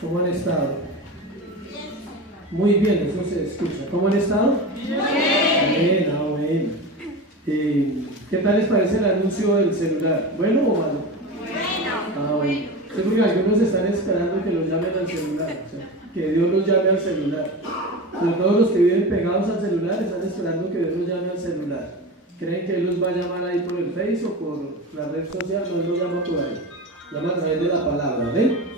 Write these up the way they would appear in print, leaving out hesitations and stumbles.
¿Cómo han estado? Muy bien, eso se escucha. ¿Cómo han estado? Bien, bueno. ¿Qué tal les parece el anuncio del celular? ¿Bueno o malo? Bueno. Sí, porque algunos están esperando que los llamen al celular, o sea, que Dios los llame al celular. Pero todos los que viven pegados al celular están esperando que Dios los llame al celular. ¿Creen que Él los va a llamar ahí por el Face o por la red social? No, Él los llama por ahí. Llama a través de la palabra, ¿ven?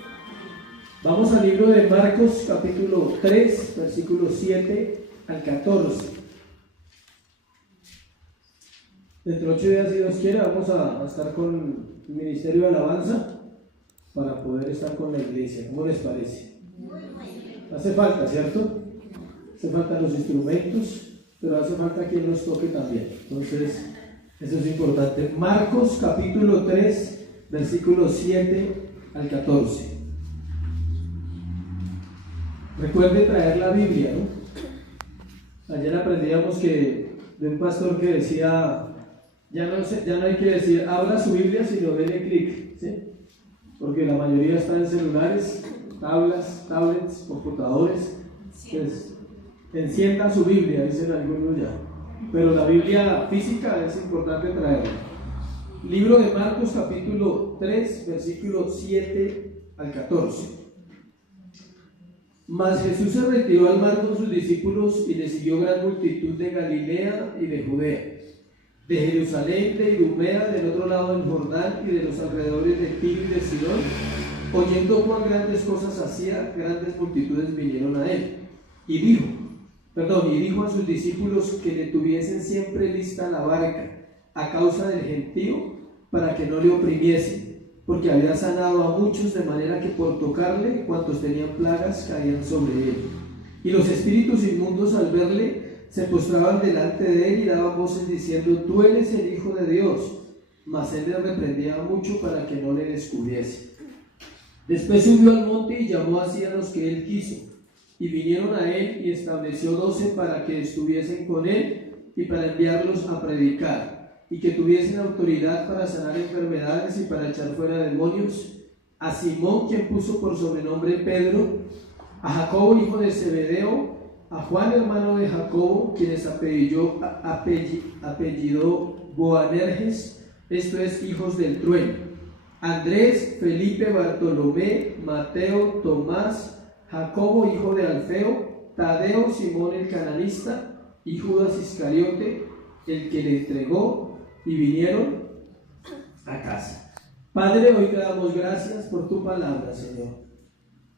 Vamos al libro de Marcos, capítulo 3, versículos 7 al 14. Dentro de 8 días, si Dios quiere, vamos a estar con el Ministerio de Alabanza para poder estar con la iglesia. ¿Cómo les parece? Hace falta, ¿cierto? Hace falta los instrumentos, pero hace falta quien nos toque también. Entonces, eso es importante. Marcos, capítulo 3, versículos 7 al 14. Recuerde traer la Biblia, ¿no? Ayer aprendíamos de un pastor que decía, ya no hay que decir abra su Biblia, sino dele clic, ¿sí? Porque la mayoría está en celulares, tablets, computadores. Pues, encienda su Biblia, dicen algunos ya. Pero la Biblia física es importante traerla. Libro de Marcos, capítulo 3, versículos 7 al 14. Mas Jesús se retiró al mar con sus discípulos y le siguió gran multitud de Galilea y de Judea, de Jerusalén, de Idumea, del otro lado del Jordán y de los alrededores de Tiro y de Sidón. Oyendo cuán grandes cosas hacía, grandes multitudes vinieron a él. Y dijo a sus discípulos que le tuviesen siempre lista la barca a causa del gentío, para que no le oprimiesen, porque había sanado a muchos, de manera que por tocarle, cuantos tenían plagas caían sobre él. Y los espíritus inmundos, al verle, se postraban delante de él y daban voces diciendo: tú eres el Hijo de Dios. Mas él les reprendía mucho para que no le descubriese. Después subió al monte y llamó así a los que él quiso, y vinieron a él, y estableció 12 para que estuviesen con él y para enviarlos a predicar, y que tuviesen autoridad para sanar enfermedades y para echar fuera demonios. A Simón, quien puso por sobrenombre Pedro, a Jacobo hijo de Zebedeo, a Juan hermano de Jacobo, quienes apellidó Boanerges, esto es, hijos del trueno, Andrés, Felipe, Bartolomé, Mateo, Tomás, Jacobo hijo de Alfeo, Tadeo, Simón el cananista y Judas Iscariote, el que le entregó, y vinieron a casa. Padre, hoy te damos gracias por tu palabra, Señor.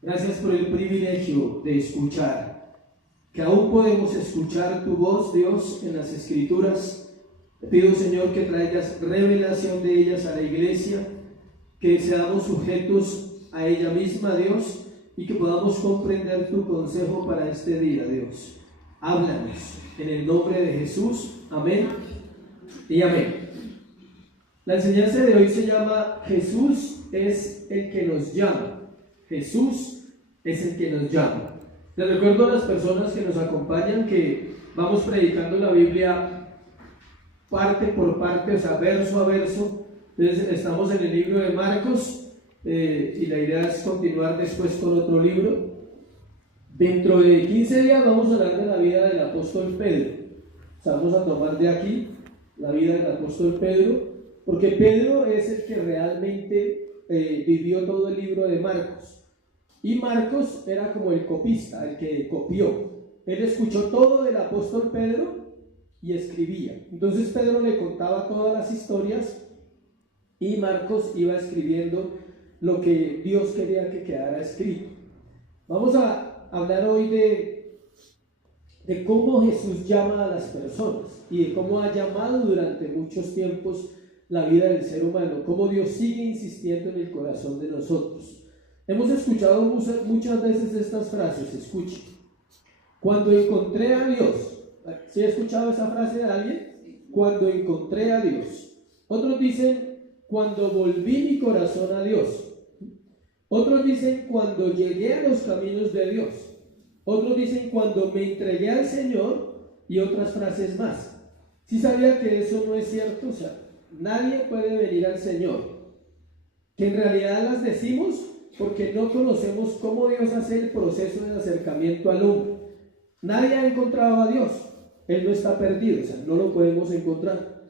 Gracias por el privilegio de escuchar, que aún podemos escuchar tu voz, Dios, en las Escrituras. Te pido, Señor, que traigas revelación de ellas a la iglesia, que seamos sujetos a ella misma, Dios, y que podamos comprender tu consejo para este día, Dios. Háblanos, en el nombre de Jesús. Amén y amén. La enseñanza de hoy se llama Jesús es el que nos llama. Jesús es el que nos llama. Les recuerdo a las personas que nos acompañan que vamos predicando la Biblia parte por parte, o sea, verso a verso. Entonces, estamos en el libro de Marcos y la idea es continuar después con otro libro. Dentro de 15 días vamos a hablar de la vida del apóstol Pedro. O sea, vamos a tomar de aquí la vida del apóstol Pedro, porque Pedro es el que realmente vivió todo el libro de Marcos. Y Marcos era como el copista, el que copió. Él escuchó todo del apóstol Pedro y escribía. Entonces Pedro le contaba todas las historias y Marcos iba escribiendo lo que Dios quería que quedara escrito. Vamos a hablar hoy de cómo Jesús llama a las personas y de cómo ha llamado durante muchos tiempos la vida del ser humano, cómo Dios sigue insistiendo en el corazón de nosotros. Hemos escuchado muchas veces estas frases. Escuche: cuando encontré a Dios. ¿Sí ha escuchado esa frase de alguien? Cuando encontré a Dios. Otros dicen: cuando volví mi corazón a Dios. Otros dicen: cuando llegué a los caminos de Dios. Otros dicen: cuando me entregué al Señor. Y otras frases más. ¿Sí sabía que eso no es cierto? O sea, nadie puede venir al Señor. Que en realidad las decimos porque no conocemos cómo Dios hace el proceso de acercamiento al hombre. Nadie ha encontrado a Dios, Él no está perdido, o sea, no lo podemos encontrar.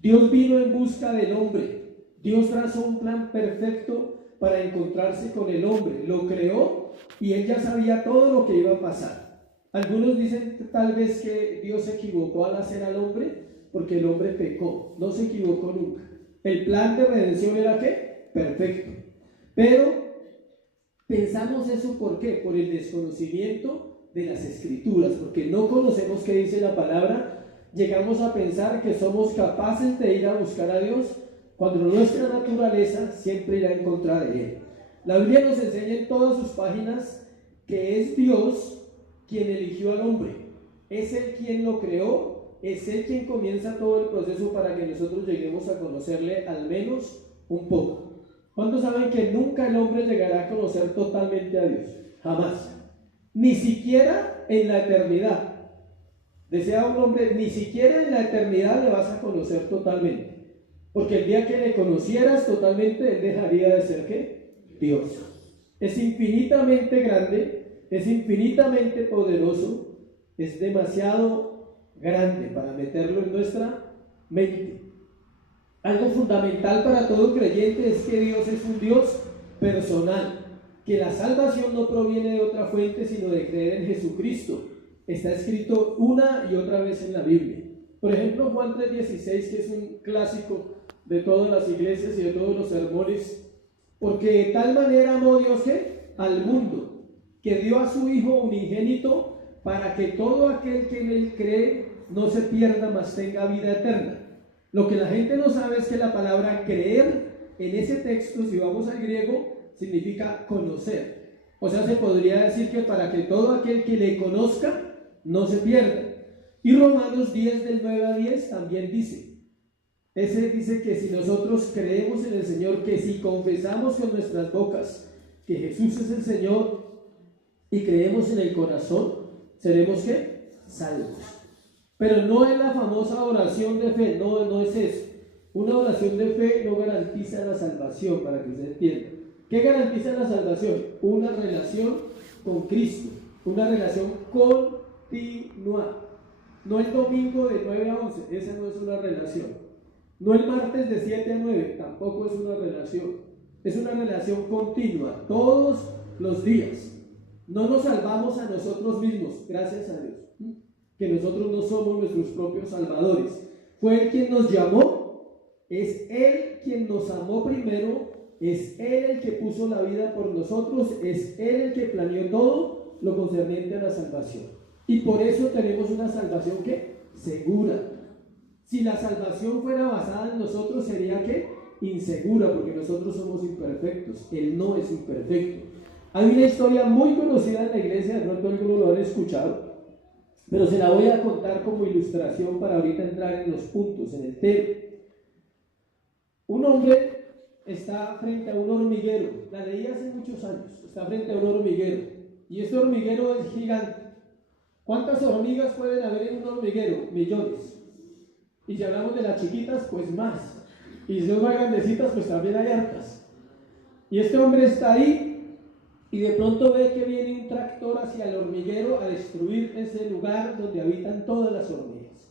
Dios vino en busca del hombre, Dios trazó un plan perfecto para encontrarse con el hombre, lo creó y Él ya sabía todo lo que iba a pasar. Algunos dicen tal vez que Dios se equivocó al hacer al hombre porque el hombre pecó, no se equivocó nunca. El plan de redención era ¿qué? Perfecto. Pero pensamos eso ¿por qué? Por el desconocimiento de las escrituras, porque no conocemos qué dice la palabra. Llegamos a pensar que somos capaces de ir a buscar a Dios cuando nuestra naturaleza siempre irá en contra de Él. La Biblia nos enseña en todas sus páginas que es Dios quien eligió al hombre, es Él quien lo creó, es Él quien comienza todo el proceso para que nosotros lleguemos a conocerle al menos un poco. ¿Cuántos saben que nunca el hombre llegará a conocer totalmente a Dios? Jamás, ni siquiera en la eternidad. Desea un hombre, ni siquiera en la eternidad le vas a conocer totalmente, porque el día que le conocieras totalmente, Él dejaría de ser ¿qué? Dios. Es infinitamente grande, es infinitamente poderoso, es demasiado grande para meterlo en nuestra mente. Algo fundamental para todo creyente es que Dios es un Dios personal, que la salvación no proviene de otra fuente sino de creer en Jesucristo. Está escrito una y otra vez en la Biblia. Por ejemplo, Juan 3:16, que es un clásico de todas las iglesias y de todos los sermones, porque de tal manera amó Dios al mundo, que dio a su Hijo unigénito para que todo aquel que en Él cree no se pierda, mas tenga vida eterna. Lo que la gente no sabe es que la palabra creer en ese texto, si vamos al griego, significa conocer. O sea, se podría decir que para que todo aquel que le conozca no se pierda. Y Romanos 10 del 9 a 10 también dice que si nosotros creemos en el Señor, que si confesamos con nuestras bocas que Jesús es el Señor y creemos en el corazón, seremos ¿qué? Salvos. Pero no es la famosa oración de fe, no es eso. Una oración de fe no garantiza la salvación, para que usted entienda. ¿Qué garantiza la salvación? Una relación con Cristo, una relación continua. No el domingo de 9 a 11, esa no es una relación. No el martes de 7 a 9, tampoco es una relación. Es una relación continua, todos los días. No nos salvamos a nosotros mismos, gracias a Dios, que nosotros no somos nuestros propios salvadores. Fue Él quien nos llamó, es Él quien nos amó primero, es Él el que puso la vida por nosotros, es Él el que planeó todo lo concerniente a la salvación. Y por eso tenemos una salvación ¿qué? Segura. Si la salvación fuera basada en nosotros, sería ¿qué? Insegura, porque nosotros somos imperfectos, Él no es imperfecto. Hay una historia muy conocida en la iglesia, de pronto algunos lo han escuchado, pero se la voy a contar como ilustración para ahorita entrar en los puntos, en el tema. Un hombre está frente a un hormiguero, la leí hace muchos años, está frente a un hormiguero, y este hormiguero es gigante. ¿Cuántas hormigas pueden haber en un hormiguero? Millones. Y si hablamos de las chiquitas, pues más. Y si son más grandecitas, pues también hay hartas. Y este hombre está ahí y de pronto ve que viene un tractor hacia el hormiguero a destruir ese lugar donde habitan todas las hormigas.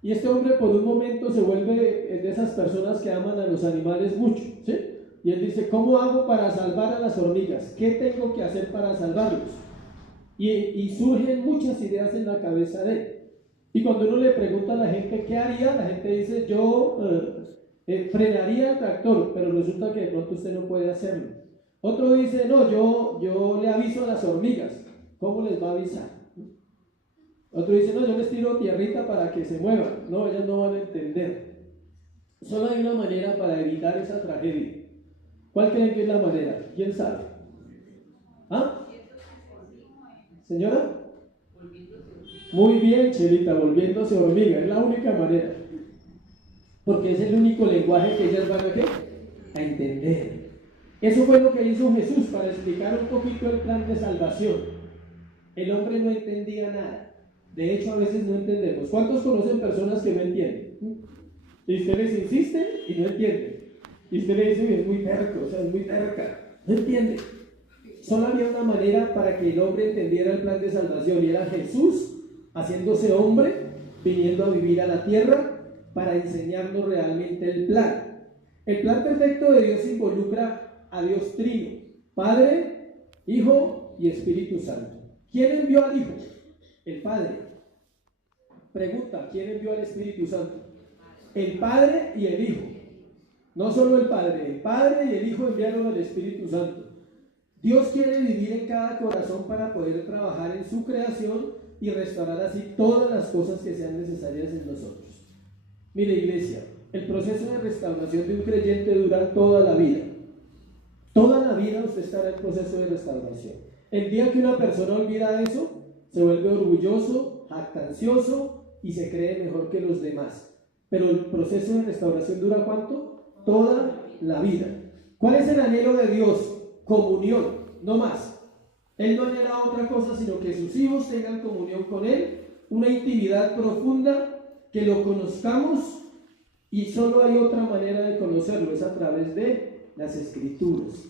Y este hombre por un momento se vuelve de esas personas que aman a los animales mucho, ¿sí? Y él dice, ¿cómo hago para salvar a las hormigas? ¿Qué tengo que hacer para salvarlos? Y surgen muchas ideas en la cabeza de él. Y cuando uno le pregunta a la gente qué haría, la gente dice, yo frenaría el tractor, pero resulta que de pronto usted no puede hacerlo. Otro dice, no, yo le aviso a las hormigas. ¿Cómo les va a avisar? Otro dice, no, yo les tiro tierrita para que se muevan. No, ellas no van a entender. Solo hay una manera para evitar esa tragedia. ¿Cuál creen que es la manera? ¿Quién sabe? ¿Ah? ¿Señora? Muy bien, Chelita, volviéndose hormiga, es la única manera, porque es el único lenguaje que ellas van a entender. Eso fue lo que hizo Jesús para explicar un poquito el plan de salvación. El hombre no entendía nada, de hecho a veces no entendemos. ¿Cuántos conocen personas que no entienden? Y usted les insiste y no entienden, y usted le dice, es muy terco, o sea, es muy terca. No entiende. Solo había una manera para que el hombre entendiera el plan de salvación, y era Jesús haciéndose hombre, viniendo a vivir a la tierra para enseñarnos realmente el plan. El plan perfecto de Dios involucra a Dios Trino, Padre, Hijo y Espíritu Santo. ¿Quién envió al Hijo? El Padre. Pregunta, ¿quién envió al Espíritu Santo? El Padre y el Hijo. No solo el Padre y el Hijo enviaron al Espíritu Santo. Dios quiere vivir en cada corazón para poder trabajar en su creación y restaurar así todas las cosas que sean necesarias en nosotros. Mire, iglesia, el proceso de restauración de un creyente dura toda la vida. Toda la vida usted estará en proceso de restauración. El día que una persona olvida eso, se vuelve orgulloso, jactancioso y se cree mejor que los demás. Pero el proceso de restauración dura ¿cuánto? Toda la vida. ¿Cuál es el anhelo de Dios? Comunión, no más. Él no anhela otra cosa sino que sus hijos tengan comunión con Él, una intimidad profunda, que lo conozcamos, y solo hay otra manera de conocerlo, es a través de las Escrituras.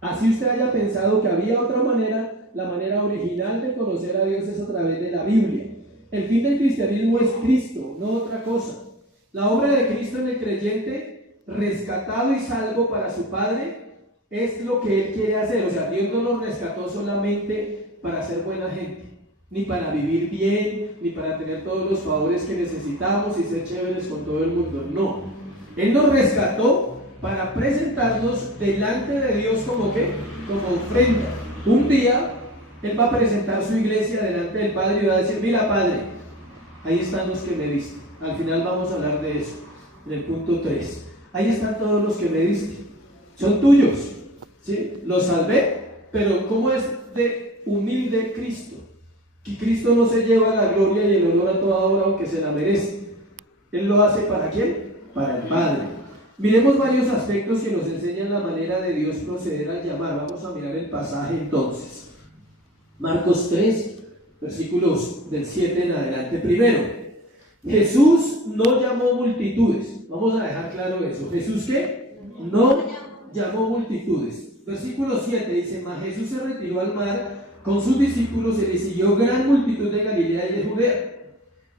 Así usted haya pensado que había otra manera, la manera original de conocer a Dios es a través de la Biblia. El fin del cristianismo es Cristo, no otra cosa. La obra de Cristo en el creyente, rescatado y salvo para su Padre, es lo que Él quiere hacer. O sea, Dios no nos rescató solamente para ser buena gente, ni para vivir bien, ni para tener todos los favores que necesitamos y ser chéveres con todo el mundo. No, Él nos rescató para presentarnos delante de Dios como ¿qué? Como ofrenda. Un día Él va a presentar su iglesia delante del Padre y va a decir: mira, Padre, ahí están los que me diste. Al final vamos a hablar de eso, en el punto 3. Ahí están todos los que me diste, son tuyos, ¿sí? Los salvé, pero ¿cómo es de humilde Cristo? Que Cristo no se lleva la gloria y el honor a toda hora, aunque se la merece. Él lo hace ¿para quién? Para el Padre. Miremos varios aspectos que nos enseñan la manera de Dios proceder al llamar. Vamos a mirar el pasaje entonces. Marcos 3, versículos del 7 en adelante. Primero, Jesús no llamó multitudes. Vamos a dejar claro eso. ¿Jesús qué? No llamó multitudes. Versículo 7 dice: mas Jesús se retiró al mar con sus discípulos y le siguió gran multitud de Galilea y de Judea,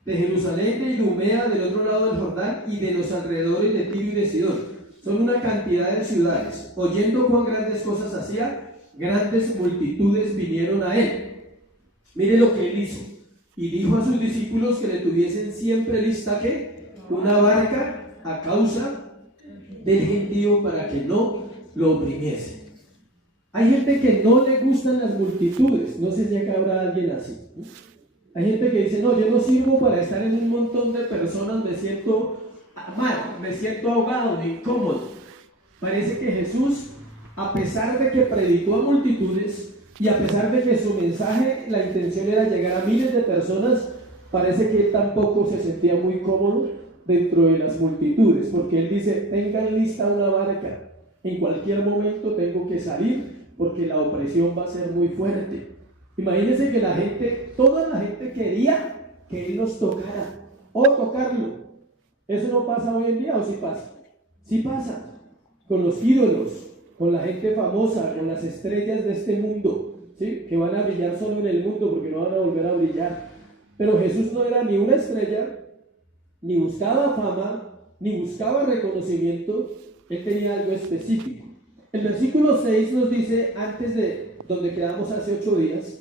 de Jerusalén, de Idumea, del otro lado del Jordán y de los alrededores de Tiro y de Sidón. Son una cantidad de ciudades. Oyendo cuán grandes cosas hacía, grandes multitudes vinieron a él. Mire lo que él hizo. Y dijo a sus discípulos que le tuviesen siempre lista ¿qué? Una barca a causa del gentío, para que no lo oprimiese. Hay gente que no le gustan las multitudes. No sé si acá habrá alguien así. Hay gente que dice: no, yo no sirvo para estar en un montón de personas, me siento mal, me siento ahogado, me incómodo. Parece que Jesús, a pesar de que predicó a multitudes y a pesar de que su mensaje, la intención era llegar a miles de personas, parece que él tampoco se sentía muy cómodo dentro de las multitudes, porque él dice: tengan lista una barca, en cualquier momento tengo que salir porque la opresión va a ser muy fuerte. Imagínense que la gente, toda la gente quería que él nos tocara o tocarlo. ¿Eso no pasa hoy en día o sí pasa? Sí pasa, con los ídolos, con la gente famosa, con las estrellas de este mundo, ¿sí? Que van a brillar solo en el mundo porque no van a volver a brillar. Pero Jesús no era ni una estrella, ni buscaba fama, ni buscaba reconocimiento. Él tenía algo específico. El versículo 6 nos dice, antes de donde quedamos hace 8 días,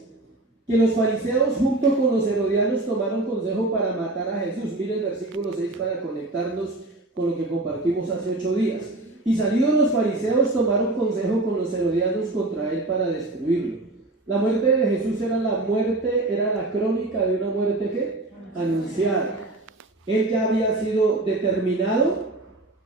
que los fariseos junto con los herodianos tomaron consejo para matar a Jesús. Mire el versículo 6 para conectarnos con lo que compartimos hace 8 días. Y salidos los fariseos tomaron consejo con los herodianos contra él para destruirlo. La muerte de Jesús era la crónica de una muerte ¿qué? Anunciada. Él ya había sido determinado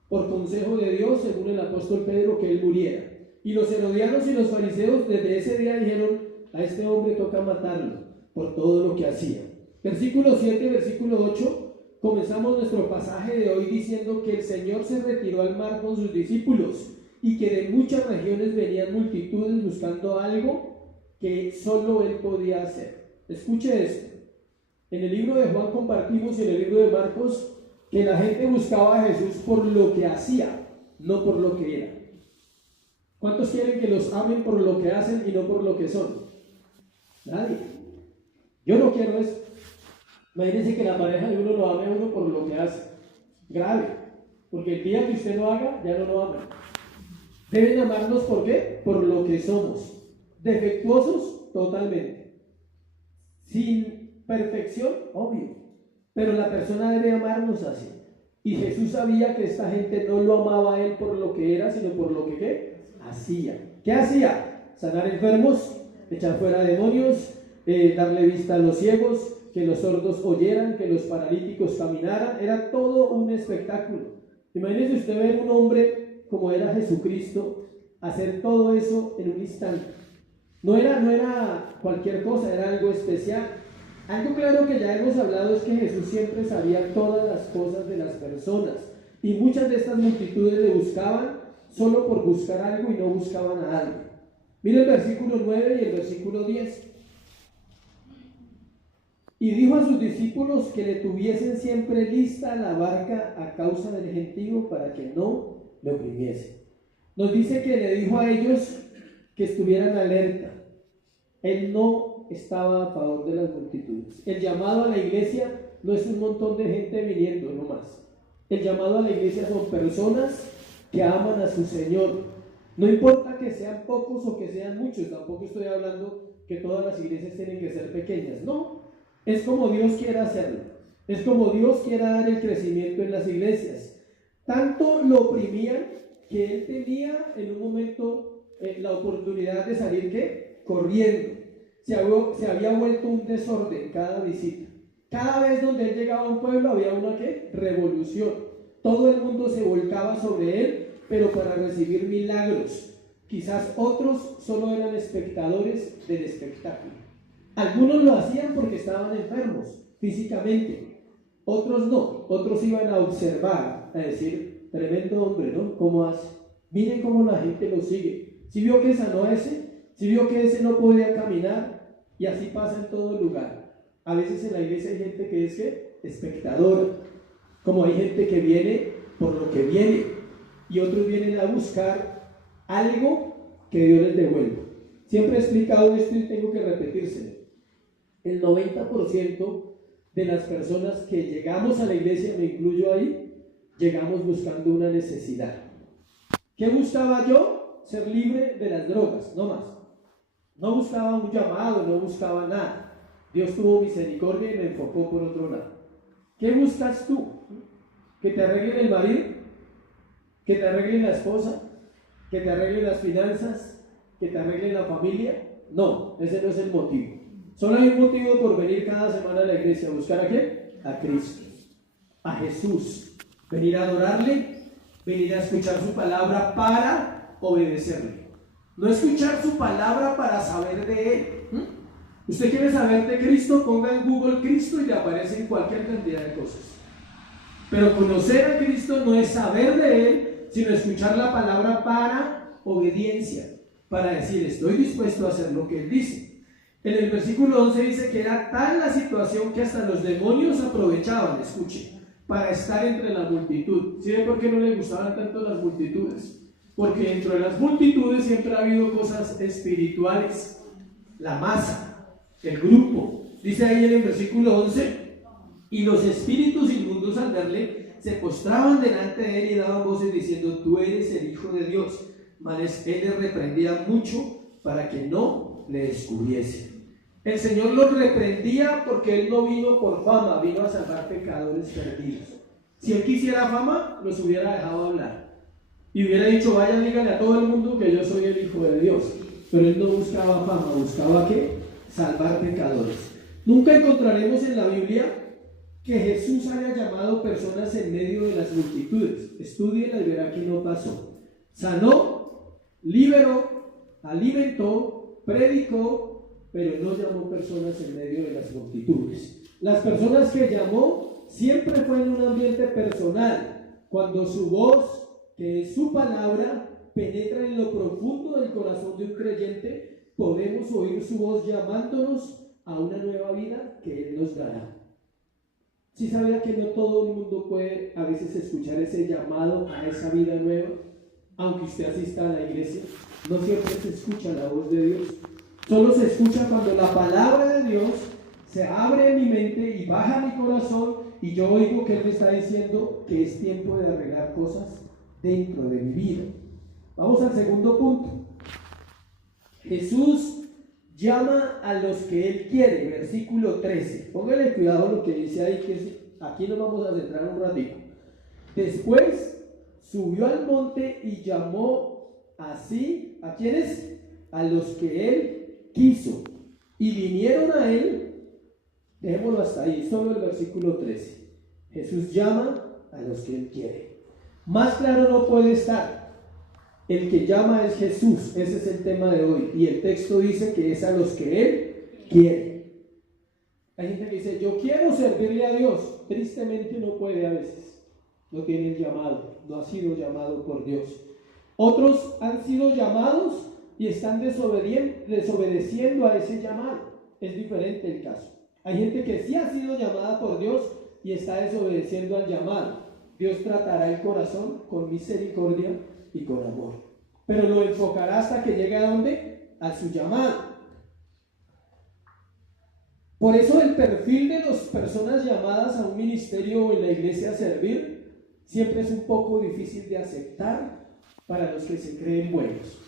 por consejo de Dios, según el apóstol Pedro, que él muriera. Y los herodianos y los fariseos desde ese día dijeron: a este hombre toca matarlo por todo lo que hacía. Versículo 7, versículo 8, comenzamos nuestro pasaje de hoy diciendo que el Señor se retiró al mar con sus discípulos y que de muchas regiones venían multitudes buscando algo que solo él podía hacer. Escuche esto. En el libro de Juan compartimos y en el libro de Marcos que la gente buscaba a Jesús por lo que hacía, no por lo que era. ¿Cuántos quieren que los amen por lo que hacen y no por lo que son? Nadie. Yo no quiero eso. Imagínense que la pareja de uno lo ame a uno por lo que hace. Grave. Porque el día que usted lo haga, ya no lo aman. Deben amarnos, ¿por qué? Por lo que somos. Defectuosos, totalmente. Sin perfección, obvio. Pero la persona debe amarnos así. Y Jesús sabía que esta gente no lo amaba a él por lo que era, sino por lo que ¿qué? Hacía. ¿Qué hacía? Sanar enfermos, echar fuera demonios, darle vista a los ciegos, que los sordos oyeran, que los paralíticos caminaran. Era todo un espectáculo. Imagínese usted ver un hombre como era Jesucristo hacer todo eso en un instante. No era cualquier cosa, era algo especial. Algo claro que ya hemos hablado es que Jesús siempre sabía todas las cosas de las personas, y muchas de estas multitudes le buscaban solo por buscar algo y no buscaban a alguien. Mira el versículo 9 y el versículo 10. Y dijo a sus discípulos que le tuviesen siempre lista la barca a causa del gentío para que no le oprimiese. Nos dice que le dijo a ellos que estuvieran alerta. Él no estaba a favor de las multitudes. El llamado a la iglesia no es un montón de gente viniendo nomás. El llamado a la iglesia son personas que aman a su Señor. No importa que sean pocos o que sean muchos. Tampoco estoy hablando que todas las iglesias tienen que ser pequeñas. No, es como Dios quiera hacerlo. Es como Dios quiera dar el crecimiento en las iglesias. Tanto lo oprimían que él tenía en un momento la oportunidad de salir ¿qué? Corriendo. Se había vuelto un desorden cada visita. Cada vez donde él llegaba a un pueblo había una ¿qué? Revolución. Todo el mundo se volcaba sobre él, pero para recibir milagros. Quizás otros solo eran espectadores del espectáculo. Algunos lo hacían porque estaban enfermos físicamente, otros no. Otros iban a observar, a decir, tremendo hombre, ¿no? ¿Cómo hace? Miren cómo la gente lo sigue. ¿Sí vio que sanó a ese? ¿Sí vio que ese no podía caminar? Y así pasa en todo lugar. A veces en la iglesia hay gente que es ¿qué? Espectadora, como hay gente que viene por lo que viene, y otros vienen a buscar algo que Dios les devuelva. Siempre he explicado esto y tengo que repetírselo. El 90% de las personas que llegamos a la iglesia, me incluyo ahí, llegamos buscando una necesidad. ¿Qué buscaba yo? Ser libre de las drogas, no más. No buscaba un llamado, no buscaba nada. Dios tuvo misericordia y me enfocó por otro lado. ¿Qué buscas tú? ¿Que te arreglen el marido? ¿Que te arreglen la esposa? ¿Que te arreglen las finanzas? ¿Que te arreglen la familia? No, ese no es el motivo. Solo hay un motivo por venir cada semana a la iglesia. ¿Buscar a quién? A Cristo, a Jesús. Venir a adorarle, venir a escuchar su palabra para obedecerle. No escuchar su palabra para saber de él. Usted quiere saber de Cristo, ponga en Google Cristo y le aparecen cualquier cantidad de cosas. Pero conocer a Cristo no es saber de él, sino escuchar la palabra para obediencia, para decir, estoy dispuesto a hacer lo que él dice. En el versículo 11 dice que era tal la situación que hasta los demonios aprovechaban, escuche, para estar entre la multitud. ¿Sí ve por qué no le gustaban tanto las multitudes? Porque dentro de las multitudes siempre ha habido cosas espirituales. La masa, el grupo. Dice ahí en el versículo 11, y los espíritus inmundos al verle se postraban delante de él y daban voces diciendo, tú eres el Hijo de Dios. Mas él les reprendía mucho para que no le descubriese. El Señor los reprendía porque él no vino por fama, vino a salvar pecadores perdidos. Si él quisiera fama, los hubiera dejado hablar y hubiera dicho, vayan, díganle a todo el mundo que yo soy el Hijo de Dios. Pero él no buscaba fama, buscaba ¿qué? Salvar pecadores. Nunca encontraremos en la Biblia que Jesús haya llamado personas en medio de las multitudes. Estúdiela y verá que no pasó. Sanó, liberó, alimentó, predicó, pero no llamó personas en medio de las multitudes. Las personas que llamó siempre fue en un ambiente personal, cuando su voz, que es su palabra, penetra en lo profundo del corazón de un creyente, podemos oír su voz llamándonos a una nueva vida que Él nos dará. ¿Sí sabía que no todo el mundo puede a veces escuchar ese llamado a esa vida nueva? aunque usted asista a la iglesia, no siempre se escucha la voz de Dios. Solo se escucha cuando la palabra de Dios se abre en mi mente y baja a mi corazón y yo oigo que Él me está diciendo que es tiempo de arreglar cosas dentro de mi vida. Vamos al segundo punto. Jesús llama a los que Él quiere, versículo 13. Póngale cuidado a lo que dice ahí, que aquí nos vamos a centrar un ratito. Después subió al monte y llamó así, ¿a quiénes? A los que Él quiso. Y vinieron a Él, dejémoslo hasta ahí, solo el versículo 13. Jesús llama a los que Él quiere. Más claro no puede estar. El que llama es Jesús, ese es el tema de hoy. Y el texto dice que es a los que Él quiere. Hay gente que dice, yo quiero servirle a Dios. Tristemente no puede a veces. No tiene el llamado, no ha sido llamado por Dios. Otros han sido llamados y están desobedeciendo a ese llamado. Es diferente el caso. Hay gente que sí ha sido llamada por Dios y está desobedeciendo al llamado. Dios tratará el corazón con misericordia y con amor, pero lo enfocará hasta que llegue a ¿dónde? A su llamado. Por eso el perfil de las personas llamadas a un ministerio o en la iglesia a servir siempre es un poco difícil de aceptar para los que se creen buenos.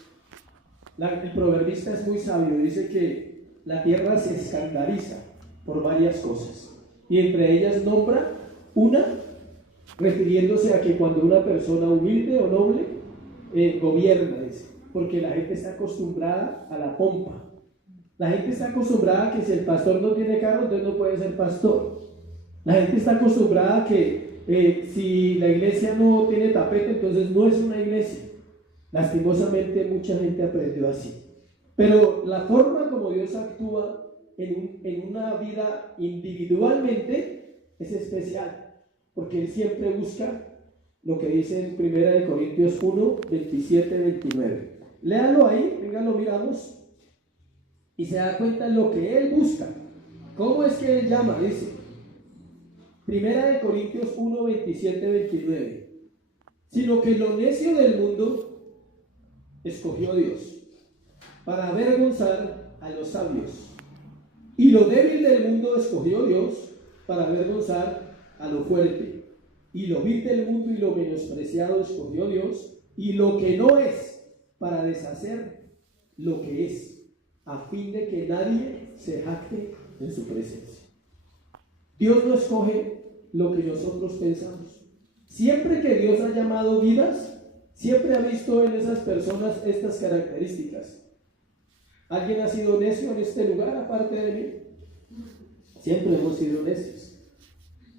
El proverbista es muy sabio, dice que la tierra se escandaliza por varias cosas y entre ellas nombra una, refiriéndose a que cuando una persona humilde o noble gobierna, dice, porque la gente está acostumbrada a la pompa. La gente está acostumbrada a que si el pastor no tiene carro, entonces no puede ser pastor. La gente está acostumbrada a que si la iglesia no tiene tapete, entonces no es una iglesia. Lastimosamente mucha gente aprendió así. Pero la forma como Dios actúa en una vida individualmente es especial, porque Él siempre busca lo que dice en 1 Corintios 1, 27-29. Léalo ahí, venga, lo miramos y se da cuenta de lo que Él busca. ¿Cómo es que Él llama? Dice 1 Corintios 1, 27-29. Sino que lo necio del mundo escogió Dios para avergonzar a los sabios, y lo débil del mundo escogió Dios para avergonzar a lo fuerte. Y lo vil del mundo y lo menospreciado escogió Dios, y lo que no es, para deshacer lo que es, a fin de que nadie se jacte en su presencia. Dios no escoge lo que nosotros pensamos. Siempre que Dios ha llamado vidas, siempre ha visto en esas personas estas características. ¿Alguien ha sido necio en este lugar aparte de mí? Siempre hemos sido necios.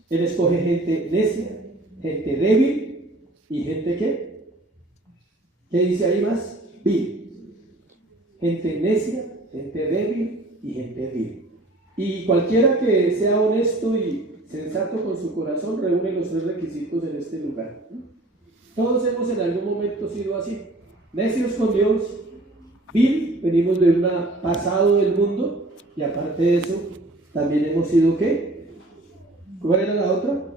Él escoge gente necia, gente débil y gente ¿qué? ¿Qué dice ahí más? Vil. Gente necia, gente débil y gente vil. Y cualquiera que sea honesto y sensato con su corazón reúne los tres requisitos en este lugar. Todos hemos en algún momento sido así, necios con Dios, vil, venimos de un pasado del mundo y aparte de eso también hemos sido ¿qué? ¿Cuál era la otra?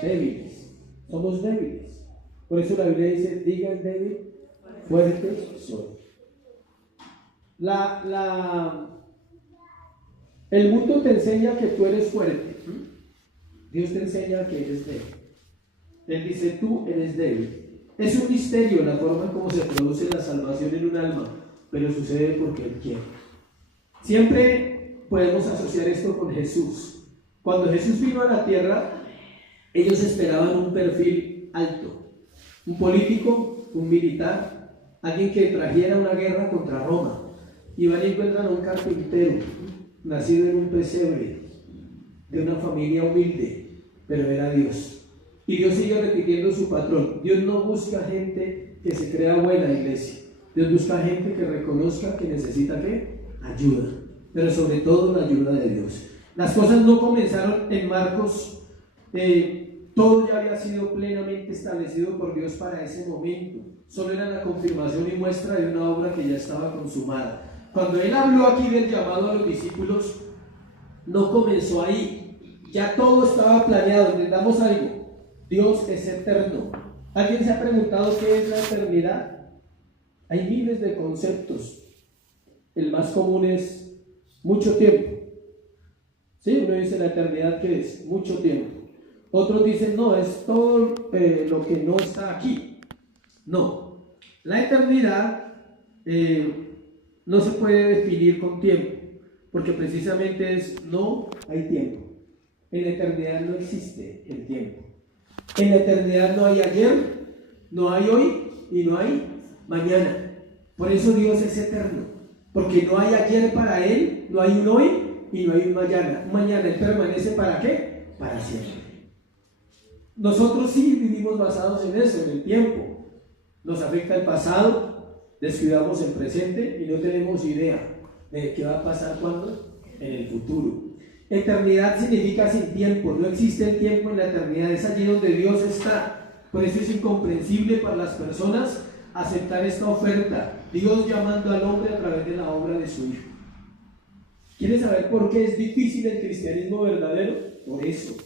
Débiles. Somos débiles. Por eso la Biblia dice, digan débil, fuerte soy. El mundo te enseña que tú eres fuerte. Dios te enseña que eres débil. Él dice, tú eres débil. Es un misterio la forma como se produce la salvación en un alma, pero sucede porque Él quiere. Siempre podemos asociar esto con Jesús. Cuando Jesús vino a la tierra, ellos esperaban un perfil alto, un político, un militar, alguien que trajera una guerra contra Roma. Y van y encuentran a un carpintero, nacido en un pesebre, de una familia humilde, pero era Dios. Y Dios sigue repitiendo su patrón. Dios no busca gente que se crea buena, iglesia. Dios busca gente que reconozca que necesita ¿qué? Ayuda, pero sobre todo la ayuda de Dios. Las cosas no comenzaron en Marcos, todo ya había sido plenamente establecido por Dios para ese momento. Solo era la confirmación y muestra de una obra que ya estaba consumada. Cuando Él habló aquí del llamado a los discípulos, no comenzó ahí. Ya todo estaba planeado. Entendamos algo. Dios es eterno. ¿Alguien se ha preguntado qué es la eternidad? Hay miles de conceptos. El más común es mucho tiempo. ¿Sí? Uno dice la eternidad, ¿qué es? Mucho tiempo. Otros dicen, no, es todo lo que no está aquí. No. La eternidad no se puede definir con tiempo, porque precisamente no hay tiempo. En la eternidad no existe el tiempo. En la eternidad no hay ayer, no hay hoy y no hay mañana. Por eso Dios es eterno, porque no hay ayer para Él, no hay un hoy y no hay un mañana. Un mañana Él permanece ¿para qué? Para siempre. Nosotros sí vivimos basados en eso, en el tiempo. Nos afecta el pasado, descuidamos el presente y no tenemos idea de qué va a pasar cuando en el futuro. Eternidad significa sin tiempo, no existe el tiempo en la eternidad, es allí donde Dios está. Por eso es incomprensible para las personas aceptar esta oferta, Dios llamando al hombre a través de la obra de su Hijo. ¿Quieres saber por qué es difícil el cristianismo verdadero? Por eso,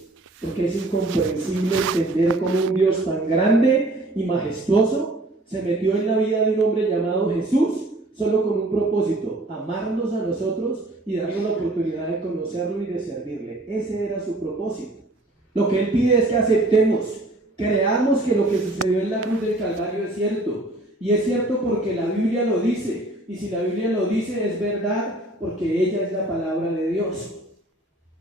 porque es incomprensible entender cómo un Dios tan grande y majestuoso se metió en la vida de un hombre llamado Jesús solo con un propósito: amarnos a nosotros y darnos la oportunidad de conocerlo y de servirle. Ese era su propósito. Lo que Él pide es que aceptemos, creamos que lo que sucedió en la cruz del Calvario es cierto, y es cierto porque la Biblia lo dice, y si la Biblia lo dice es verdad porque ella es la palabra de Dios.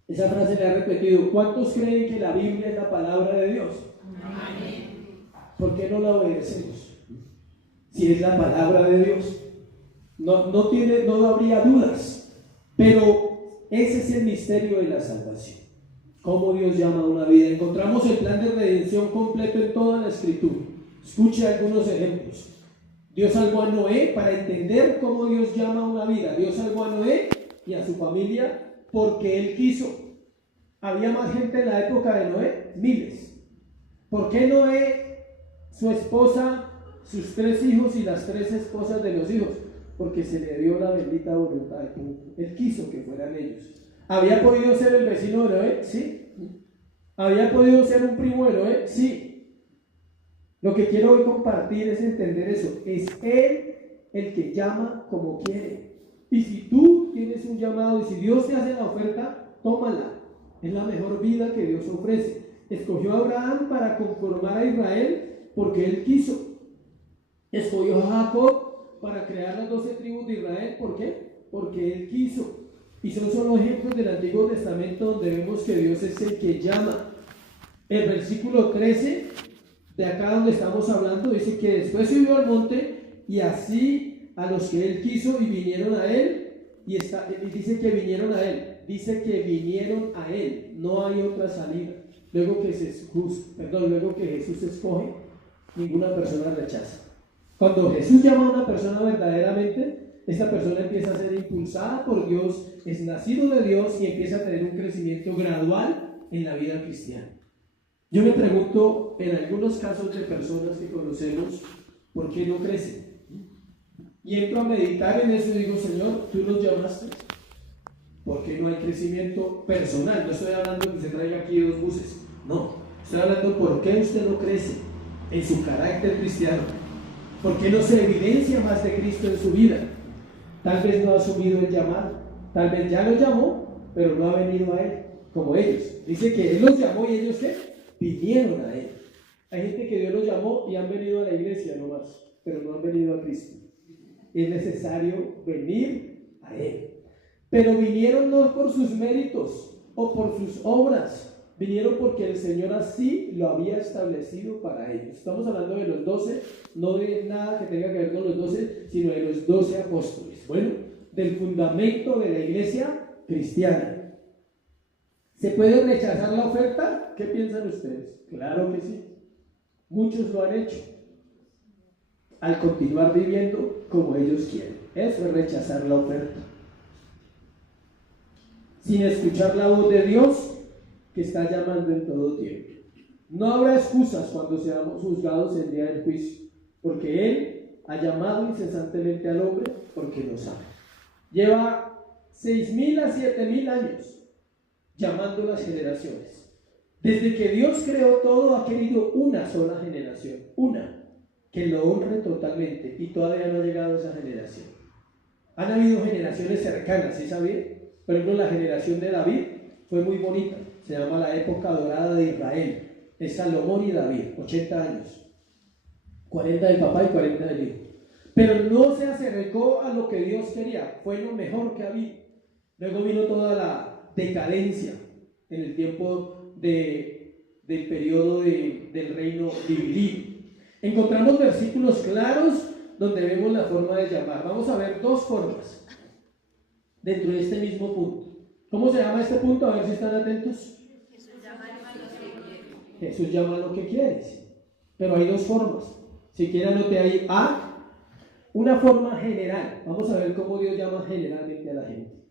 Esa frase la he repetido. ¿Cuántos creen que la Biblia es la palabra de Dios? Amén. ¿Por qué no la obedecemos? Si es la palabra de Dios. No habría dudas, pero ese es el misterio de la salvación. Cómo Dios llama a una vida. Encontramos el plan de redención completo en toda la Escritura. Escuche algunos ejemplos. Dios salvó a Noé para entender cómo Dios llama a una vida. Dios salvó a Noé y a su familia porque Él quiso. ¿Había más gente en la época de Noé? Miles. ¿Por qué Noé, su esposa, sus 3 hijos y las 3 esposas de los hijos? Porque se le dio la bendita voluntad. Él quiso que fueran ellos. ¿Había podido ser el vecino de Noé? Sí. ¿Había podido ser un primo de Noé? Sí. Lo que quiero hoy compartir es entender eso. Es Él el que llama como quiere. Y si tú tienes un llamado y si Dios te hace la oferta, tómala. Es la mejor vida que Dios ofrece. Escogió a Abraham para conformar a Israel porque Él quiso. Escogió a Jacob para crear las 12 tribus de Israel. ¿Por qué? Porque Él quiso. Y son solo ejemplos del Antiguo Testamento donde vemos que Dios es el que llama. El versículo 13 de acá donde estamos hablando dice que después subió al monte y así a los que Él quiso y vinieron a Él. Y dice que vinieron a Él. Dice que vinieron a Él. No hay otra salida. Luego que Jesús escoge, ninguna persona rechaza. Cuando Jesús llama a una persona verdaderamente, esta persona empieza a ser impulsada por Dios, es nacido de Dios y empieza a tener un crecimiento gradual en la vida cristiana. Yo me pregunto, en algunos casos de personas que conocemos, ¿por qué no crecen? Y entro a meditar en eso y digo, Señor, tú nos llamaste. ¿Por qué no hay crecimiento personal? No estoy hablando de que se traiga aquí 2 buses. No, estoy hablando por qué usted no crece en su carácter cristiano. ¿Por qué no se evidencia más de Cristo en su vida? Tal vez no ha asumido el llamado. Tal vez ya lo llamó, pero no ha venido a Él, como ellos. Dice que Él los llamó y ellos ¿qué? Vinieron a Él. Hay gente que Dios los llamó y han venido a la iglesia nomás, pero no han venido a Cristo. Es necesario venir a Él. Pero vinieron no por sus méritos o por sus obras. Vinieron porque el Señor así lo había establecido para ellos. Estamos hablando de los 12, no de nada que tenga que ver con los 12, sino de los 12 apóstoles. Bueno, del fundamento de la iglesia cristiana. ¿Se puede rechazar la oferta? ¿Qué piensan ustedes? Claro que sí. Muchos lo han hecho. Al continuar viviendo como ellos quieren. Eso es rechazar la oferta. Sin escuchar la voz de Dios que está llamando en todo tiempo. No habrá excusas cuando seamos juzgados el día del juicio, porque Él ha llamado incesantemente al hombre porque nos ama. Lleva 6.000 a 7.000 años llamando las generaciones. Desde que Dios creó todo, ha querido una sola generación, una, que lo honre totalmente, y todavía no ha llegado esa generación. Han habido generaciones cercanas, ¿sí sabían? Por ejemplo, la generación de David fue muy bonita, se llama la época dorada de Israel, es Salomón y David, 80 años, 40 del papá y 40 del hijo. Pero no se acercó a lo que Dios quería, fue lo mejor que había. Luego vino toda la decadencia en el tiempo del periodo del reino dividido. Encontramos versículos claros donde vemos la forma de llamar. Vamos a ver dos formas dentro de este mismo punto. ¿Cómo se llama este punto? A ver si están atentos. Jesús llama lo que quieres. Pero hay dos formas. Si quieren anote ahí una forma general. Vamos a ver cómo Dios llama generalmente a la gente.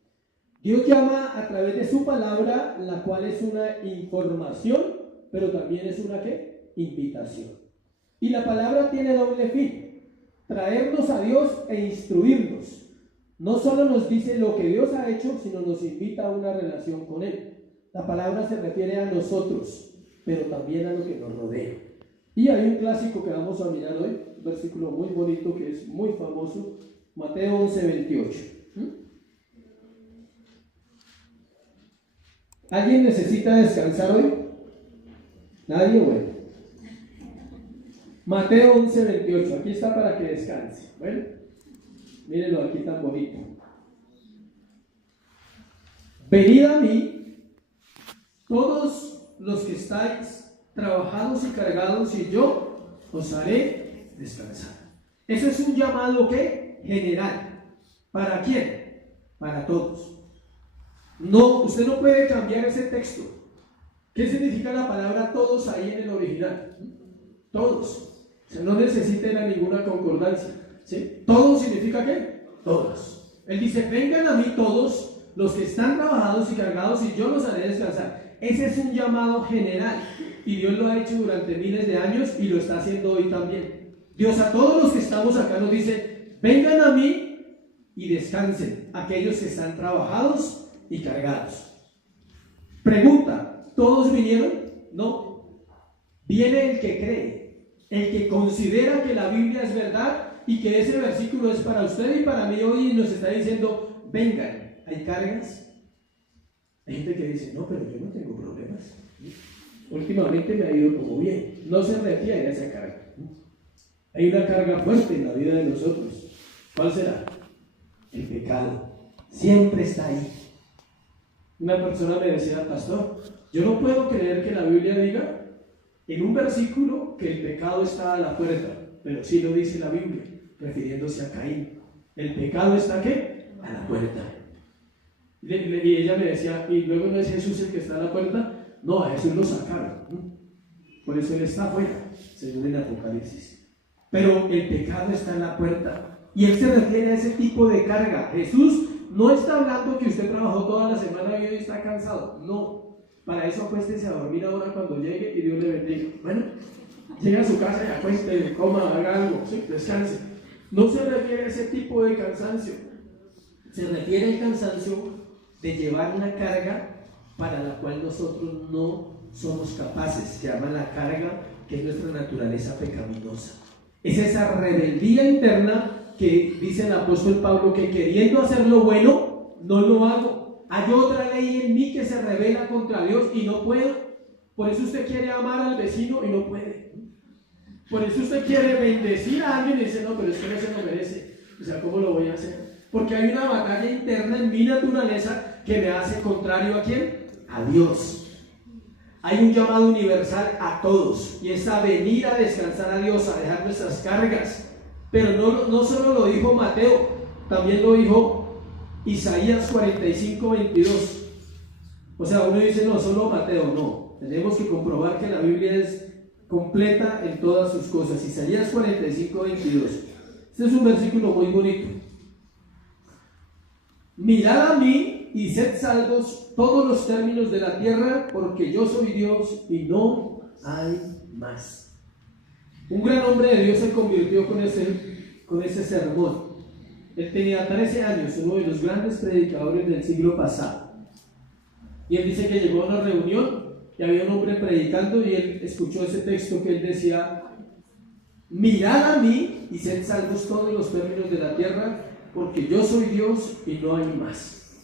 Dios llama a través de su palabra, la cual es una información, pero también es una ¿qué? Invitación. Y la palabra tiene doble fin: traernos a Dios e instruirnos. No solo nos dice lo que Dios ha hecho, sino nos invita a una relación con Él. La palabra se refiere a nosotros, pero también a lo que nos rodea. Y hay un clásico que vamos a mirar hoy, un versículo muy bonito que es muy famoso, Mateo 11:28. ¿Alguien necesita descansar hoy? ¿Nadie? Bueno. Mateo 11:28, aquí está para que descanse. Bueno, mírenlo aquí tan bonito. Venid a mí, todos los que estáis trabajados y cargados, y yo os haré descansar. Ese es un llamado ¿qué? General. ¿Para quién? Para todos. No, usted no puede cambiar ese texto. ¿Qué significa la palabra todos ahí en el original? Todos. O sea, no necesita ir a ninguna concordancia. ¿Sí? Todos significa ¿qué? Todos. Él dice, vengan a mí todos los que están trabajados y cargados, y yo los haré descansar. Ese es un llamado general, y Dios lo ha hecho durante miles de años y lo está haciendo hoy también. Dios a todos los que estamos acá nos dice, vengan a mí y descansen, aquellos que están trabajados y cargados. Pregunta, ¿todos vinieron? No. Viene el que cree, el que considera que la Biblia es verdad y que ese versículo es para usted y para mí hoy, y nos está diciendo, vengan. ¿Hay cargas? Hay gente que dice, no, pero yo no tengo problemas. Últimamente me ha ido como bien. No se refiere a esa carga. Hay una carga fuerte en la vida de nosotros. ¿Cuál será? El pecado. Siempre está ahí. Una persona me decía, pastor, yo no puedo creer que la Biblia diga en un versículo que el pecado está a la puerta, pero sí lo dice la Biblia, refiriéndose a Caín. ¿El pecado está qué? A la puerta. Y ella me decía, ¿y luego no es Jesús el que está a la puerta? No, a Jesús lo sacaron. Por eso él está afuera, según el Apocalipsis. Pero el pecado está en la puerta. Y él se refiere a ese tipo de carga. Jesús no está hablando que usted trabajó toda la semana y hoy está cansado. No. Para eso acuéstese a dormir ahora cuando llegue y Dios le bendiga. Bueno, llega a su casa y acueste, coma, haga algo, ¿sí? Descanse. No se refiere a ese tipo de cansancio. Se refiere al cansancio de llevar una carga para la cual nosotros no somos capaces. Se llama la carga que es nuestra naturaleza pecaminosa. Es esa rebeldía interna que dice el apóstol Pablo, que queriendo hacer lo bueno, no lo hago. Hay otra ley en mí que se rebela contra Dios y no puedo. Por eso usted quiere amar al vecino y no puede. Por eso usted quiere bendecir a alguien y dice, no, pero es que no se lo merece. O sea, ¿cómo lo voy a hacer? Porque hay una batalla interna en mi naturaleza que me hace contrario ¿a quién? A Dios. Hay un llamado universal a todos, y es a venir a descansar a Dios, a dejar nuestras cargas. Pero no solo lo dijo Mateo, también lo dijo Isaías 45:22. O sea, uno dice, no, solo Mateo, no. Tenemos que comprobar que la Biblia es completa en todas sus cosas. Isaías 45:22. Este es un versículo muy bonito. Mirad a mí y sed salvos todos los términos de la tierra, porque yo soy Dios y no hay más. Un gran hombre de Dios se convirtió con ese sermón. Él tenía 13 años, uno de los grandes predicadores del siglo pasado. Y él dice que llegó a una reunión y había un hombre predicando y él escuchó ese texto que él decía: mirad a mí y sed salvos todos los términos de la tierra, porque yo soy Dios y no hay más.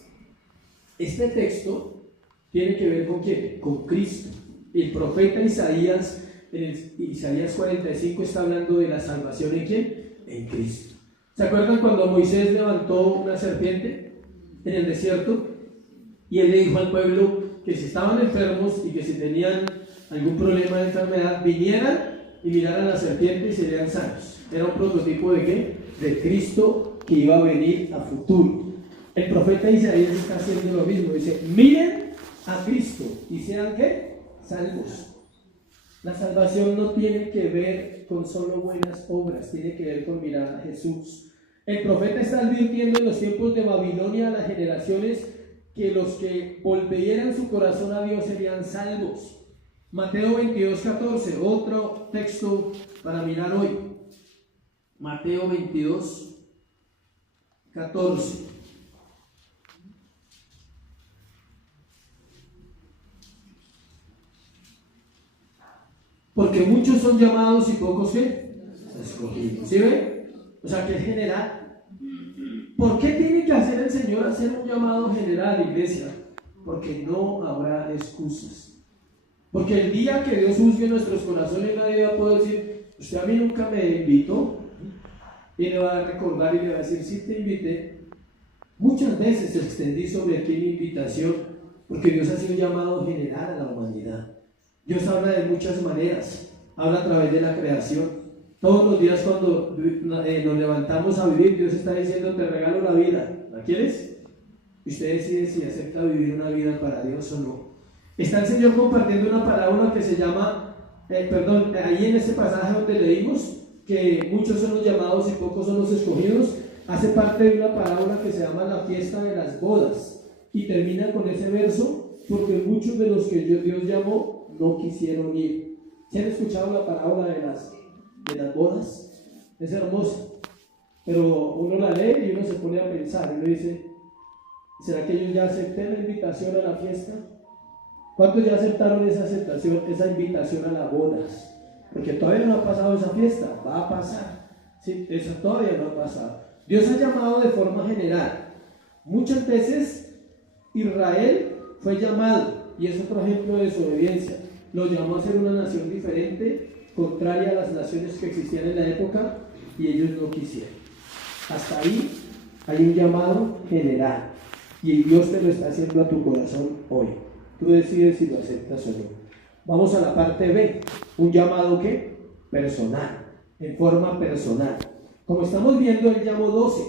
Este texto tiene que ver ¿con quién? Con Cristo. El profeta Isaías, en Isaías 45, está hablando de la salvación ¿en quién? En Cristo. ¿Se acuerdan cuando Moisés levantó una serpiente en el desierto? Y él le dijo al pueblo que si estaban enfermos y que si tenían algún problema de enfermedad, vinieran y miraran a la serpiente y serían sanos. Era un prototipo ¿de qué? De Cristo que iba a venir a futuro. El profeta Isaías está haciendo lo mismo, dice: miren a Cristo y sean ¿qué? Salvos. La salvación no tiene que ver con solo buenas obras, tiene que ver con mirar a Jesús. El profeta está advirtiendo en los tiempos de Babilonia a las generaciones que los que volvieran su corazón a Dios serían salvos. Mateo 22:14, otro texto para mirar hoy. Mateo 22:14. Porque muchos son llamados y pocos ¿qué? Escogidos. ¿Sí ve? O sea, que es general. ¿Por qué tiene que hacer el Señor hacer un llamado general, iglesia? Porque no habrá excusas. Porque el día que Dios juzgue nuestros corazones, nadie va a poder decir: usted a mí nunca me invitó. Y le va a recordar y le va a decir: sí te invité. Muchas veces extendí sobre ti mi invitación, porque Dios hace un llamado general a la humanidad. Dios habla de muchas maneras, habla a través de la creación. Todos los días cuando nos levantamos a vivir, Dios está diciendo: te regalo la vida, ¿la quieres? Y usted decide si acepta vivir una vida para Dios o no. Está el Señor compartiendo una parábola que se llama, ahí en ese pasaje donde leímos que muchos son los llamados y pocos son los escogidos, hace parte de una parábola que se llama la fiesta de las bodas, y termina con ese verso: porque muchos de los que Dios llamó no quisieron ir. ¿Se han escuchado la parábola de las bodas? Es hermosa, pero uno la lee y uno se pone a pensar, y uno dice: ¿será que yo ya acepté la invitación a la fiesta? ¿Cuántos ya aceptaron esa invitación a las bodas? Porque todavía no ha pasado esa fiesta, va a pasar. Sí, eso todavía no ha pasado. Dios ha llamado de forma general. Muchas veces Israel fue llamado, y es otro ejemplo de desobediencia. Lo llamó a ser una nación diferente, contraria a las naciones que existían en la época, y ellos no quisieron. Hasta ahí hay un llamado general, y Dios te lo está haciendo a tu corazón hoy. Tú decides si lo aceptas o no. Vamos a la parte B, un llamado ¿qué? Personal, en forma personal. Como estamos viendo, él llamó 12.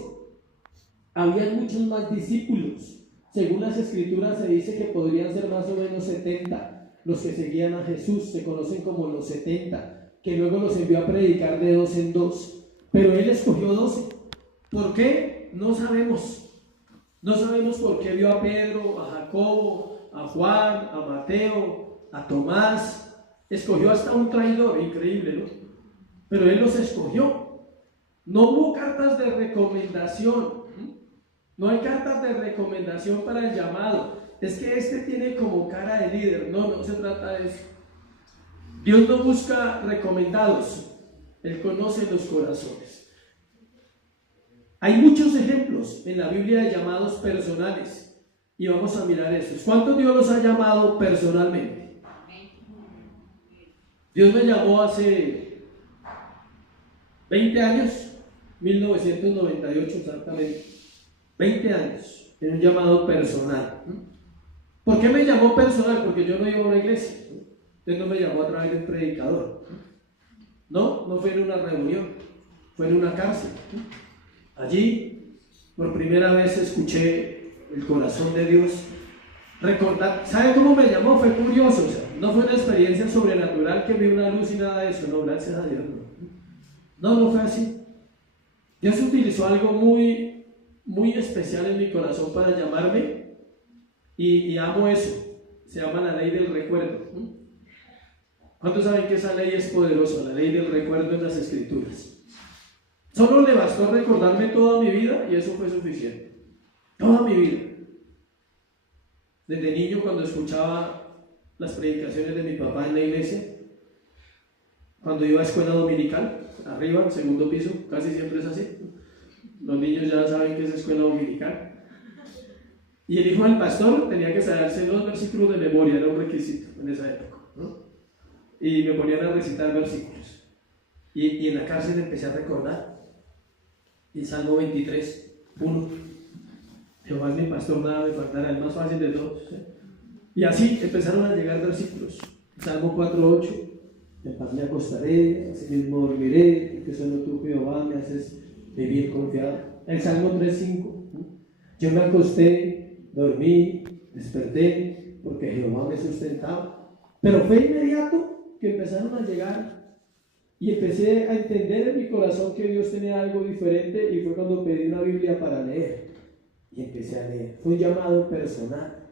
Había muchos más discípulos. Según las escrituras se dice que podrían ser más o menos 70 los que seguían a Jesús. Se conocen como los 70, que luego los envió a predicar de 2 en 2. Pero él escogió 12. ¿Por qué? No sabemos. No sabemos por qué vio a Pedro, a Jacobo, a Juan, a Mateo, a Tomás. Escogió hasta un traidor, increíble, ¿no? Pero él los escogió. No hubo cartas de recomendación. No hay cartas de recomendación para el llamado. Es que este tiene como cara de líder. No se trata de eso. Dios no busca recomendados. Él conoce los corazones. Hay muchos ejemplos en la Biblia de llamados personales. Y vamos a mirar esos. ¿Cuántos Dios los ha llamado personalmente? Dios me llamó hace 20 años, 1998 exactamente. 20 años, en un llamado personal. ¿Por qué me llamó personal? Porque yo no iba a una iglesia. Entonces no me llamó a través de un predicador. No fue en una reunión, fue en una cárcel. Allí, por primera vez escuché el corazón de Dios. Recordar, ¿sabe cómo me llamó? Fue curioso, o sea, no fue una experiencia sobrenatural que vi una luz y nada de eso, no, gracias a Dios. No fue así. Dios utilizó algo muy especial en mi corazón para llamarme, y amo eso. Se llama la ley del recuerdo. ¿Cuántos saben que esa ley es poderosa? La ley del recuerdo en las escrituras. Solo le bastó recordarme toda mi vida y eso fue suficiente. Toda mi vida. Desde niño, cuando escuchaba las predicaciones de mi papá en la iglesia, cuando iba a escuela dominical, arriba, en segundo piso, casi siempre es así. Los niños ya saben que es escuela dominical. Y el hijo del pastor tenía que saberse 2 versículos de memoria, era un requisito en esa época, ¿no? Y me ponían a recitar versículos. Y en la cárcel empecé a recordar el Salmo 23, 1. Jehová es mi pastor, nada me faltará, el más fácil de todos. Y así empezaron a llegar versículos. Salmo 4:8, en paz me acostaré, así mismo dormiré, que solo tú, Jehová, me haces vivir confiado. El Salmo 3:5, yo me acosté, dormí, desperté, porque Jehová me sustentaba. Pero fue inmediato que empezaron a llegar y empecé a entender en mi corazón que Dios tenía algo diferente, y fue cuando pedí una Biblia para leer y empecé a leer. Fue un llamado personal.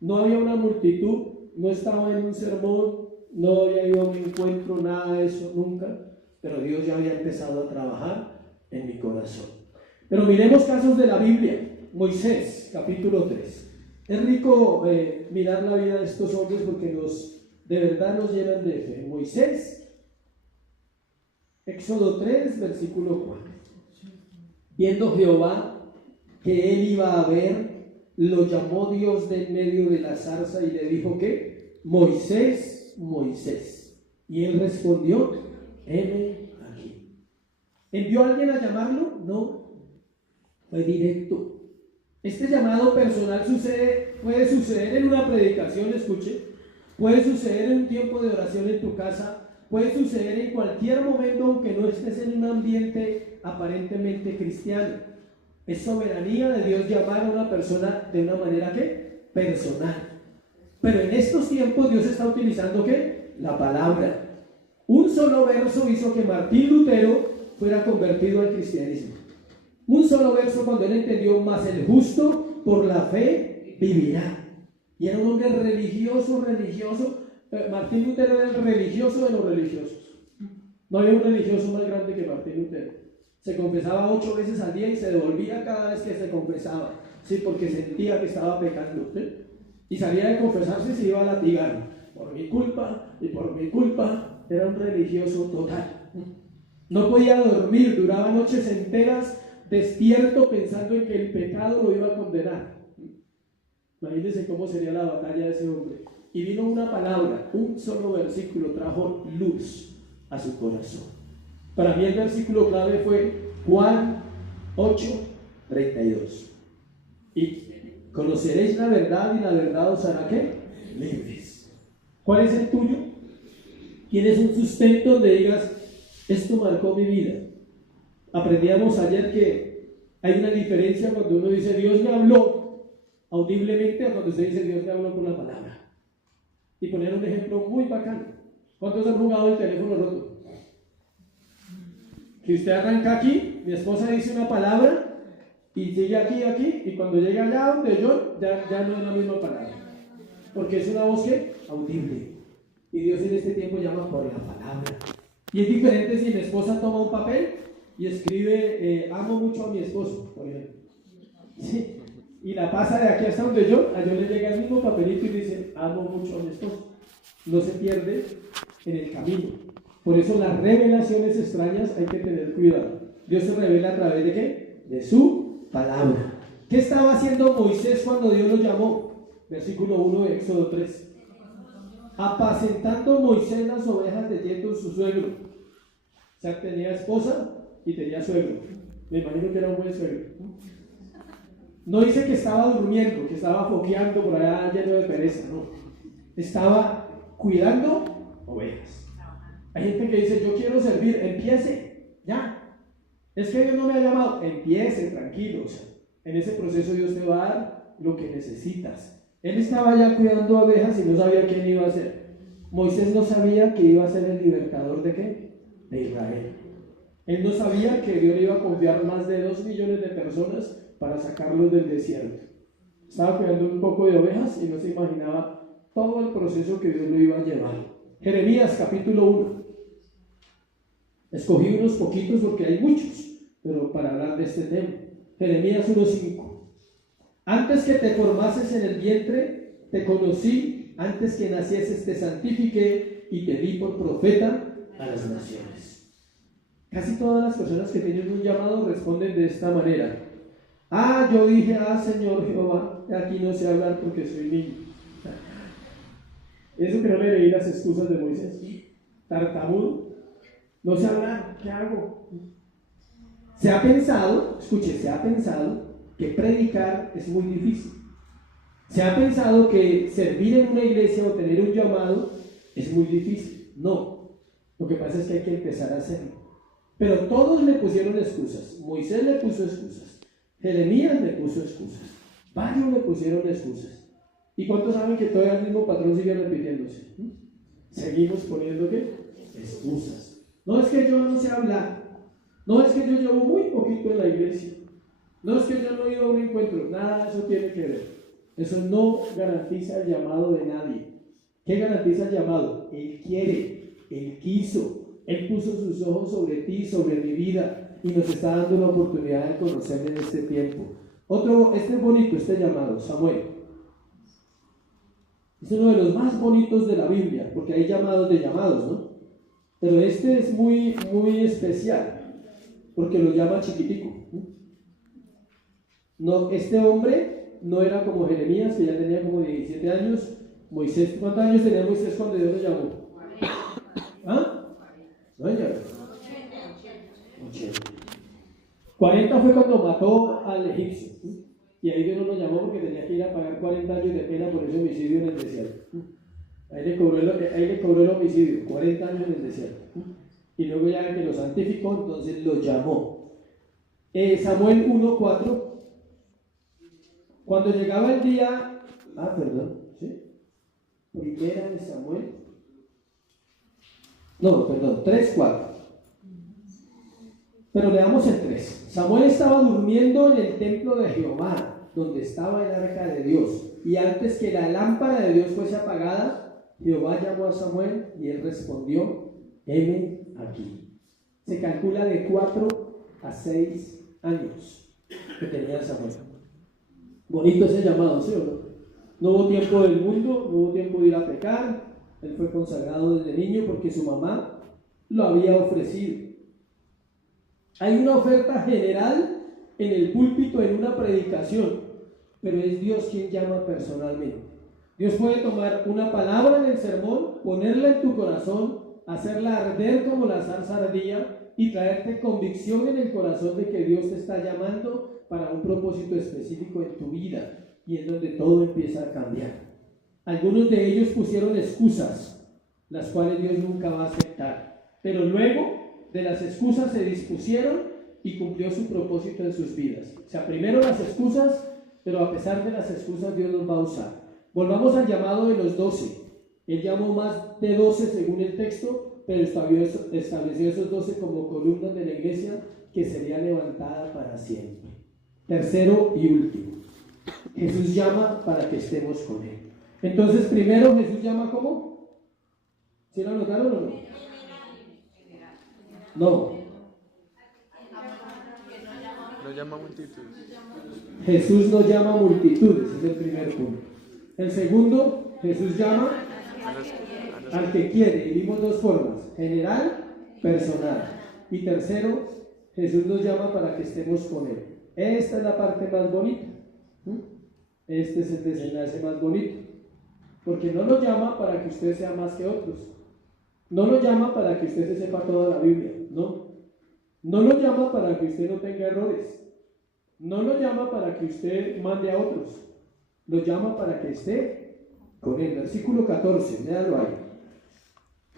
No había una multitud, no estaba en un sermón, no había ido a un encuentro, nada de eso, nunca, pero Dios ya había empezado a trabajar en mi corazón. Pero miremos casos de la Biblia. Moisés, capítulo 3. Es rico mirar la vida de estos hombres porque de verdad nos llenan de fe. Moisés, Éxodo 3, versículo 4. Viendo Jehová que él iba a ver, lo llamó Dios de en medio de la zarza y le dijo que Moisés, Moisés. Y él respondió, heme aquí. ¿Envió a alguien a llamarlo? No, fue directo. Este llamado personal puede suceder en una predicación, escuche, puede suceder en un tiempo de oración en tu casa, puede suceder en cualquier momento, aunque no estés en un ambiente aparentemente cristiano. Es soberanía de Dios llamar a una persona de una manera ¿qué? Personal. Pero en estos tiempos Dios está utilizando ¿qué? La palabra. Un solo verso hizo que Martín Lutero fuera convertido al cristianismo. Un solo verso, cuando él entendió, más el justo por la fe vivirá. Y era un hombre religioso. Martín Lutero era el religioso de los religiosos. No había un religioso más grande que Martín Lutero. Se confesaba 8 veces al día y se devolvía cada vez que se confesaba, ¿sí? Porque sentía que estaba pecando, ¿sí? Y salía de confesarse y se iba a latigar. Por mi culpa y por mi culpa. Era un religioso total. No podía dormir, duraba noches enteras despierto pensando en que el pecado lo iba a condenar. Imagínense cómo sería la batalla de ese hombre. Y vino una palabra, un solo versículo trajo luz a su corazón. Para mí el versículo clave fue Juan 8:32. Y conoceréis la verdad y la verdad os hará ¿qué? Libres. ¿Cuál es el tuyo? ¿Tienes un sustento donde digas, esto marcó mi vida? Aprendíamos ayer que hay una diferencia cuando uno dice Dios me habló audiblemente a cuando usted dice Dios me habló con la palabra. Y poner un ejemplo muy bacano. ¿Cuántos han jugado el teléfono roto? Que usted arranca aquí, mi esposa dice una palabra y sigue aquí, y cuando llega allá donde yo, ya no es la misma palabra. Porque es una voz que audible. Y Dios en este tiempo llama por la palabra. Y es diferente si mi esposa toma un papel y escribe amo mucho a mi esposo, por ejemplo. ¿Sí? Y la pasa de aquí hasta donde yo le llega el mismo papelito y dice amo mucho a mi esposo. No se pierde en el camino. Por eso las revelaciones extrañas hay que tener cuidado. Dios se revela a través de ¿qué? De su palabra. ¿Qué estaba haciendo Moisés cuando Dios lo llamó? Versículo 1 de Éxodo 3. Apacentando Moisés las ovejas de Yetro su suegro. O sea, tenía esposa y tenía suegro. Me imagino que era un buen suegro. No dice que estaba durmiendo, que estaba foqueando por allá lleno de pereza, no. Estaba cuidando ovejas. Hay gente que dice, yo quiero servir, empiece, ya. Es que Dios no me ha llamado, empiece, tranquilos. En ese proceso Dios te va a dar lo que necesitas. Él estaba ya cuidando ovejas y no sabía quién iba a ser. Moisés no sabía que iba a ser el libertador ¿de qué? De Israel. Él no sabía que Dios le iba a confiar más de 2 millones de personas para sacarlos del desierto. Estaba cuidando un poco de ovejas y no se imaginaba todo el proceso que Dios lo iba a llevar. Jeremías capítulo 1. Escogí unos poquitos porque hay muchos, pero para hablar de este tema. Jeremías 1:5. Antes que te formases en el vientre, te conocí. antes que nacieses te santifiqué y te di por profeta a las naciones. Casi todas las personas que tienen un llamado responden de esta manera. Yo dije, Señor Jehová, aquí no sé hablar porque soy niño. Eso que no le leí las excusas de Moisés. Tartamudo, no sé hablar, ¿qué hago? Se ha pensado que predicar es muy difícil. Se ha pensado que servir en una iglesia o tener un llamado es muy difícil. No, lo que pasa es que hay que empezar a hacerlo. Pero todos le pusieron excusas. Moisés le puso excusas, Jeremías le puso excusas, varios le pusieron excusas. ¿Y cuántos saben que todavía el mismo patrón sigue repitiéndose? Seguimos poniendo ¿qué? Excusas. No es que yo no sé hablar, no es que yo llevo muy poquito en la iglesia, no es que yo no he ido a un encuentro, nada de eso tiene que ver. Eso no garantiza el llamado de nadie. ¿Qué garantiza el llamado? Él quiere, Él quiso, Él puso sus ojos sobre ti, sobre mi vida, y nos está dando la oportunidad de conocerle en este tiempo. Este es bonito, este llamado, Samuel. Es uno de los más bonitos de la Biblia, porque hay llamados de llamados, ¿no? Pero este es muy, muy especial, porque lo llama chiquitico. No, este hombre no era como Jeremías, que ya tenía como 17 años. Moisés, ¿cuántos años tenía Moisés cuando Dios lo llamó? No, ya. 80. 40 fue cuando mató al egipcio. Y ahí Dios no lo llamó porque tenía que ir a pagar 40 años de pena por ese homicidio en el desierto. Ahí le cobró el homicidio, 40 años en el desierto. Y luego ya que lo santificó, entonces lo llamó. Samuel 1:4. Cuando llegaba el día, Primera de Samuel, 3:4. Pero leamos el 3. Samuel estaba durmiendo en el templo de Jehová, donde estaba el arca de Dios. Y antes que la lámpara de Dios fuese apagada, Jehová llamó a Samuel y él respondió, heme aquí. Se calcula de 4 a 6 años que tenía Samuel. Bonito ese llamado, ¿sí o no? No hubo tiempo del mundo, no hubo tiempo de ir a pecar. Él fue consagrado desde niño porque su mamá lo había ofrecido. Hay una oferta general en el púlpito, en una predicación, pero es Dios quien llama personalmente. Dios puede tomar una palabra en el sermón, ponerla en tu corazón, hacerla arder como la zarza ardía y traerte convicción en el corazón de que Dios te está llamando para un propósito específico en tu vida y en donde todo empieza a cambiar. Algunos de ellos pusieron excusas, las cuales Dios nunca va a aceptar, pero luego de las excusas se dispusieron y cumplió su propósito en sus vidas. O sea, primero las excusas, pero a pesar de las excusas Dios los va a usar. Volvamos al llamado de los 12. Él llamó más de 12 según el texto, pero estableció esos 12 como columnas de la iglesia que sería levantada para siempre. Tercero y último, Jesús llama para que estemos con Él. Entonces, primero Jesús llama ¿cómo? ¿Sí lo notaron o no? No. No llama multitudes. Jesús no llama multitudes, es el primer punto. El segundo, Jesús llama al que quiere. Y vimos dos formas, general, personal. Y tercero, Jesús nos llama para que estemos con Él. Esta es la parte más bonita. Este es el desenlace más bonito. Porque no lo llama para que usted sea más que otros. No lo llama para que usted se sepa toda la Biblia, no. No lo llama para que usted no tenga errores. No lo llama para que usted mande a otros. Lo llama para que esté con Él. Versículo 14, léalo ahí,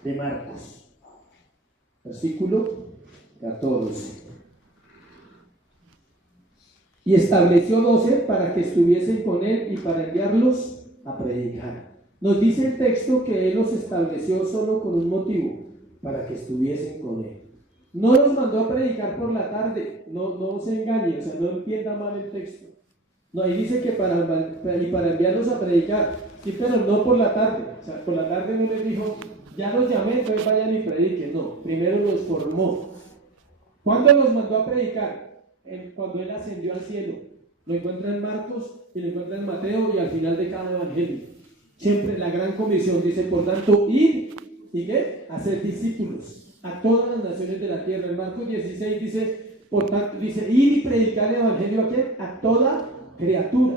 de Marcos. Versículo 14. Y estableció 12 para que estuviesen con Él y para enviarlos a predicar. Nos dice el texto que Él los estableció solo con un motivo, para que estuviesen con Él. No los mandó a predicar por la tarde, no se engañe, o sea, no entienda mal el texto. No, ahí dice que para enviarlos a predicar, sí, pero no por la tarde. O sea, por la tarde no les dijo, ya los llamé, entonces vayan y prediquen. No, primero los formó. ¿Cuándo los mandó a predicar? Cuando Él ascendió al cielo. Lo encuentra en Marcos y lo encuentra en Mateo y al final de cada evangelio. Siempre la gran comisión dice, por tanto, ir y ¿qué? Hacer discípulos a todas las naciones de la tierra. En Marcos 16 dice, por tanto, dice, ir y predicar el evangelio ¿a quién? A toda criatura.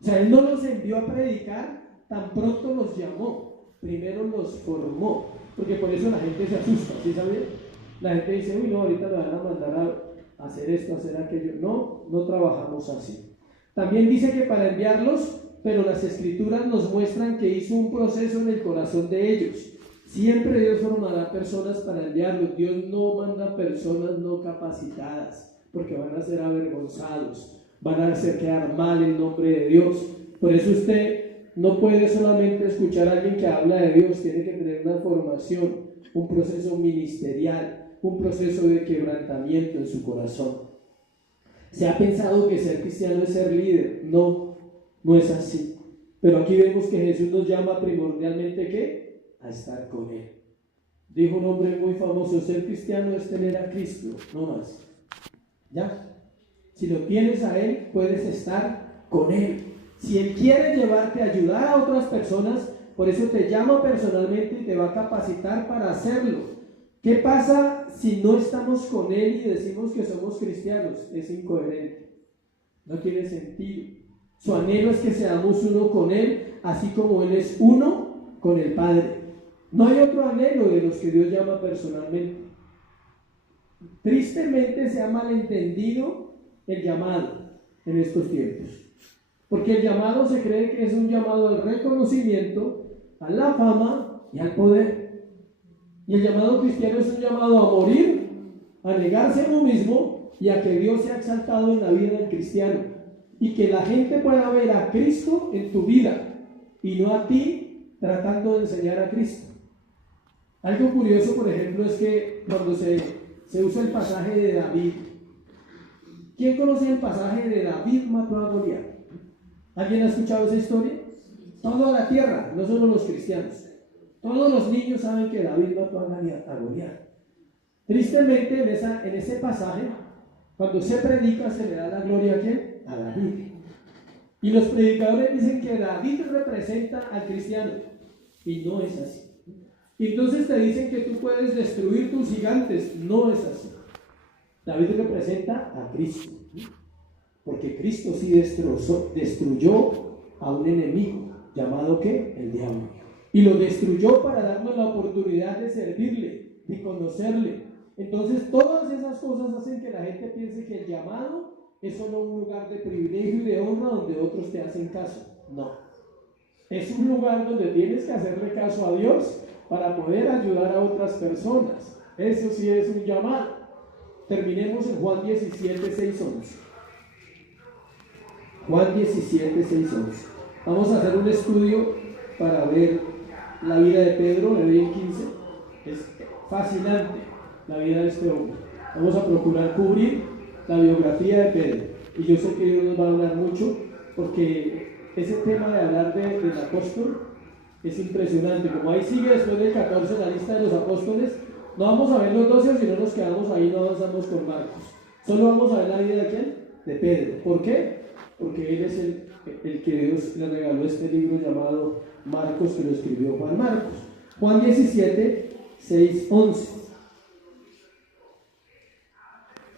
O sea, Él no los envió a predicar, tan pronto los llamó, primero los formó, porque por eso la gente se asusta, ¿sí sabía? La gente dice, uy, no, ahorita me van a mandar a hacer esto, a hacer aquello. No, no trabajamos así. También dice que para enviarlos, pero las escrituras nos muestran que hizo un proceso en el corazón de ellos. Siempre Dios formará personas para enviarlos. Dios no manda personas no capacitadas, porque van a ser avergonzados, van a hacer quedar mal el nombre de Dios. Por eso usted no puede solamente escuchar a alguien que habla de Dios, tiene que tener una formación, un proceso ministerial, un proceso de quebrantamiento en su corazón. Se ha pensado que ser cristiano es ser líder. No, no es así. Pero aquí vemos que Jesús nos llama primordialmente ¿qué? A estar con Él. Dijo un hombre muy famoso, ser cristiano es tener a Cristo, no más. ¿Ya? Si lo tienes a Él, puedes estar con Él. Si Él quiere llevarte a ayudar a otras personas, por eso te llama personalmente y te va a capacitar para hacerlo. ¿Qué pasa si no estamos con Él y decimos que somos cristianos? Es incoherente, no tiene sentido. Su anhelo es que seamos uno con Él, así como Él es uno con el Padre. No hay otro anhelo de los que Dios llama personalmente. Tristemente se ha malentendido el llamado en estos tiempos, porque el llamado se cree que es un llamado al reconocimiento, a la fama y al poder. Y el llamado cristiano es un llamado a morir, a negarse a uno mismo y a que Dios sea exaltado en la vida del cristiano. Y que la gente pueda ver a Cristo en tu vida y no a ti tratando de enseñar a Cristo. Algo curioso, por ejemplo, es que cuando se usa el pasaje de David, ¿quién conoce el pasaje de David mató a Goliat? ¿Alguien ha escuchado esa historia? Toda la tierra, no solo los cristianos. Todos los niños saben que David mató a Goliat. Tristemente, en ese pasaje, cuando se predica, se le da la gloria ¿a quién? A David. Y los predicadores dicen que David representa al cristiano. Y no es así. Y entonces te dicen que tú puedes destruir tus gigantes. No es así. David representa a Cristo. Porque Cristo sí destruyó a un enemigo. ¿Llamado qué? El diablo. Y lo destruyó para darnos la oportunidad de servirle, de conocerle. Entonces todas esas cosas hacen que la gente piense que el llamado es solo un lugar de privilegio y de honra donde otros te hacen caso. No. Es un lugar donde tienes que hacerle caso a Dios para poder ayudar a otras personas. Eso sí es un llamado. Terminemos en Juan 17, 6, 11. Juan 17, 6, 11. Vamos a hacer un estudio para ver la vida de Pedro, le doy en 15. Es fascinante la vida de este hombre. Vamos a procurar cubrir la biografía de Pedro. Y yo sé que Dios nos va a hablar mucho, porque ese tema de hablar del apóstol es impresionante. Como ahí sigue después del 14 la lista de los apóstoles, no vamos a ver los 12, si no nos quedamos ahí, no avanzamos con Marcos. Solo vamos a ver la vida de ¿quién? De Pedro. ¿Por qué? Porque él es el que Dios le regaló este libro llamado Marcos, que lo escribió Juan Marcos. Juan 17, 6, 11.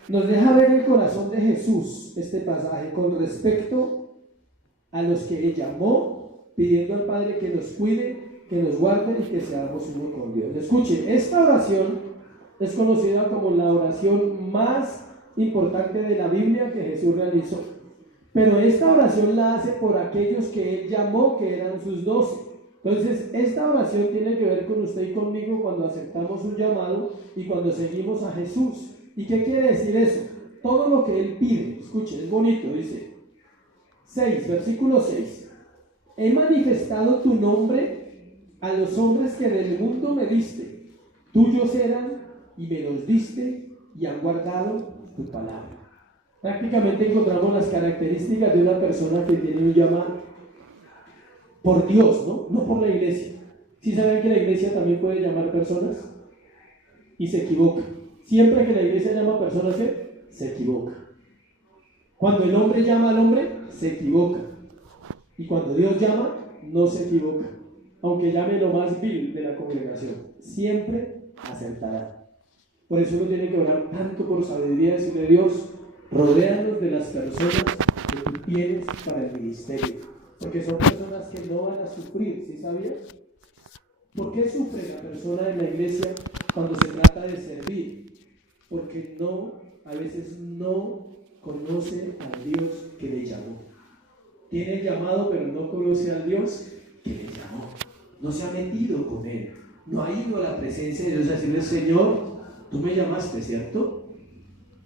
Nos deja ver el corazón de Jesús este pasaje con respecto a los que Él llamó, pidiendo al Padre que nos cuide, que nos guarde y que seamos uno con Dios. Escuche, esta oración es conocida como la oración más importante de la Biblia que Jesús realizó. Pero esta oración la hace por aquellos que Él llamó, que eran sus 12. Entonces, esta oración tiene que ver con usted y conmigo cuando aceptamos un llamado y cuando seguimos a Jesús. ¿Y qué quiere decir eso? Todo lo que Él pide, escuche, es bonito, dice 6, versículo 6. He manifestado tu nombre a los hombres que del mundo me diste. Tuyos eran y me los diste y han guardado tu palabra. Prácticamente encontramos las características de una persona que tiene un llamado por Dios, no por la iglesia. ¿Sí saben que la iglesia también puede llamar personas? Y se equivoca. Siempre que la iglesia llama personas, ¿qué? Se equivoca. Cuando el hombre llama al hombre, se equivoca. Y cuando Dios llama, no se equivoca. Aunque llame lo más vil de la congregación, siempre acertará. Por eso uno tiene que orar tanto por sabiduría, decirle: Dios, rodéanos de las personas que tú tienes para el ministerio, porque son personas que no van a sufrir, ¿sí sabías? ¿Por qué sufre la persona en la iglesia cuando se trata de servir? Porque a veces no conoce al Dios que le llamó. Tiene el llamado, pero no conoce al Dios que le llamó. No se ha metido con Él, no ha ido a la presencia de Dios a decirle: Señor, tú me llamaste, ¿cierto?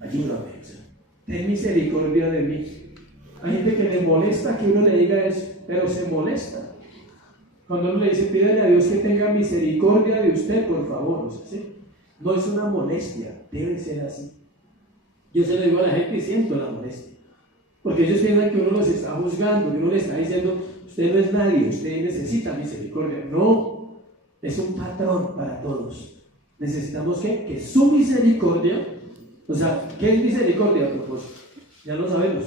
Ayúdame, ten misericordia de mí. Hay gente que le molesta que uno le diga eso, pero se molesta cuando uno le dice: pídale a Dios que tenga misericordia de usted, por favor. ¿Sí? No es una molestia, debe ser así. Yo se lo digo a la gente y siento la molestia, porque ellos piensan que uno los está juzgando, que uno le está diciendo: usted no es nadie, usted necesita misericordia. No, es un patrón para todos. Necesitamos que su misericordia, o sea, ¿qué es misericordia a propósito? Ya lo sabemos,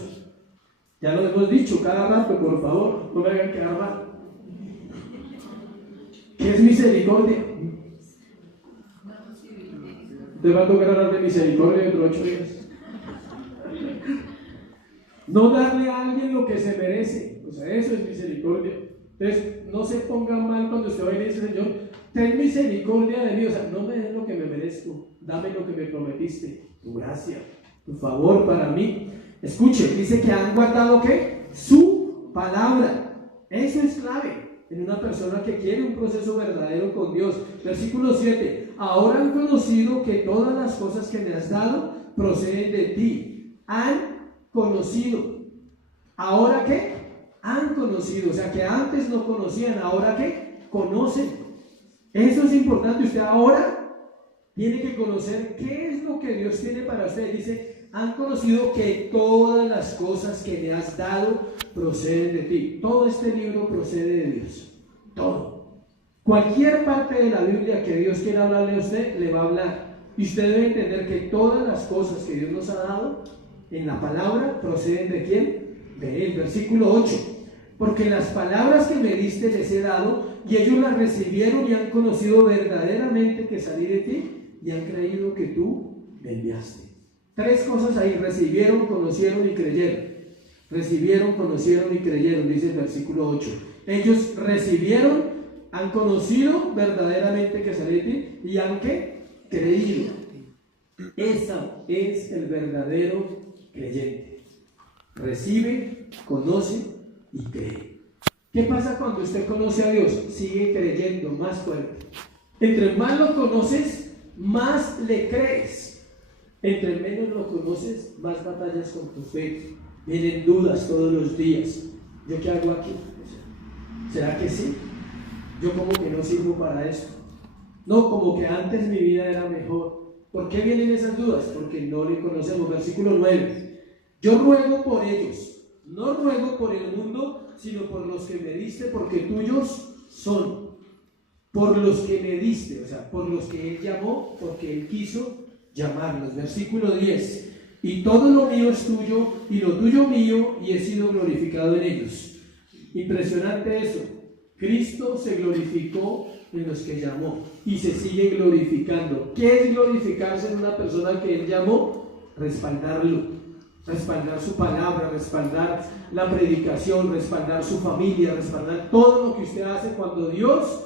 ya lo hemos dicho cada rato, por favor, no me hagan quedar mal. ¿Qué es misericordia? Te va a tocar hablar de misericordia dentro de 8 días. No darle a alguien lo que se merece, o sea, eso es misericordia. Entonces, no se ponga mal cuando usted va a ir y dice: Señor, ten misericordia de mí, o sea, no me des lo que me merezco, dame lo que me prometiste, tu gracia, tu favor para mí. Escuche, dice que han guardado ¿qué? Su palabra. Eso es clave en una persona que quiere un proceso verdadero con Dios. Versículo 7: ahora han conocido que todas las cosas que me has dado proceden de ti. Han conocido. ¿Ahora qué? Han conocido. O sea, que antes no conocían, ahora ¿qué? Conocen. Eso es importante. Usted ahora tiene que conocer qué es lo que Dios tiene para usted. Dice: han conocido que todas las cosas que me has dado proceden de ti. Todo este libro procede de Dios. Todo. Cualquier parte de la Biblia que Dios quiera hablarle a usted, le va a hablar. Y usted debe entender que todas las cosas que Dios nos ha dado en la palabra proceden ¿de quién? De Él. Versículo 8: porque las palabras que me diste les he dado, y ellos las recibieron y han conocido verdaderamente que salí de ti, y han creído que tú me enviaste. 3 cosas ahí: recibieron, conocieron y creyeron. Recibieron, conocieron y creyeron, dice el versículo 8. Ellos recibieron, han conocido verdaderamente que salí de ti, y han ¿qué? Creído. Ese es el verdadero creyente. Recibe, conoce y cree. ¿Qué pasa cuando usted conoce a Dios? Sigue creyendo más fuerte. Entre más lo conoces, más le crees. Entre menos lo conoces, más batallas con tu fe. Vienen dudas todos los días. ¿Yo qué hago aquí? ¿Será que sí? Yo como que no sirvo para esto. No, como que antes mi vida era mejor. ¿Por qué vienen esas dudas? Porque no le conocemos. Versículo 9. Yo ruego por ellos, no ruego por el mundo, sino por los que me diste, porque tuyos son. Por los que me diste, o sea, por los que Él llamó, porque Él quiso llamarlos. Versículo 10. Y todo lo mío es tuyo, y lo tuyo mío, y he sido glorificado en ellos. Impresionante eso. Cristo se glorificó en los que llamó, y se sigue glorificando. ¿Qué es glorificarse en una persona que Él llamó? Respaldarlo. Respaldar su palabra, respaldar la predicación, respaldar su familia, respaldar todo lo que usted hace. Cuando Dios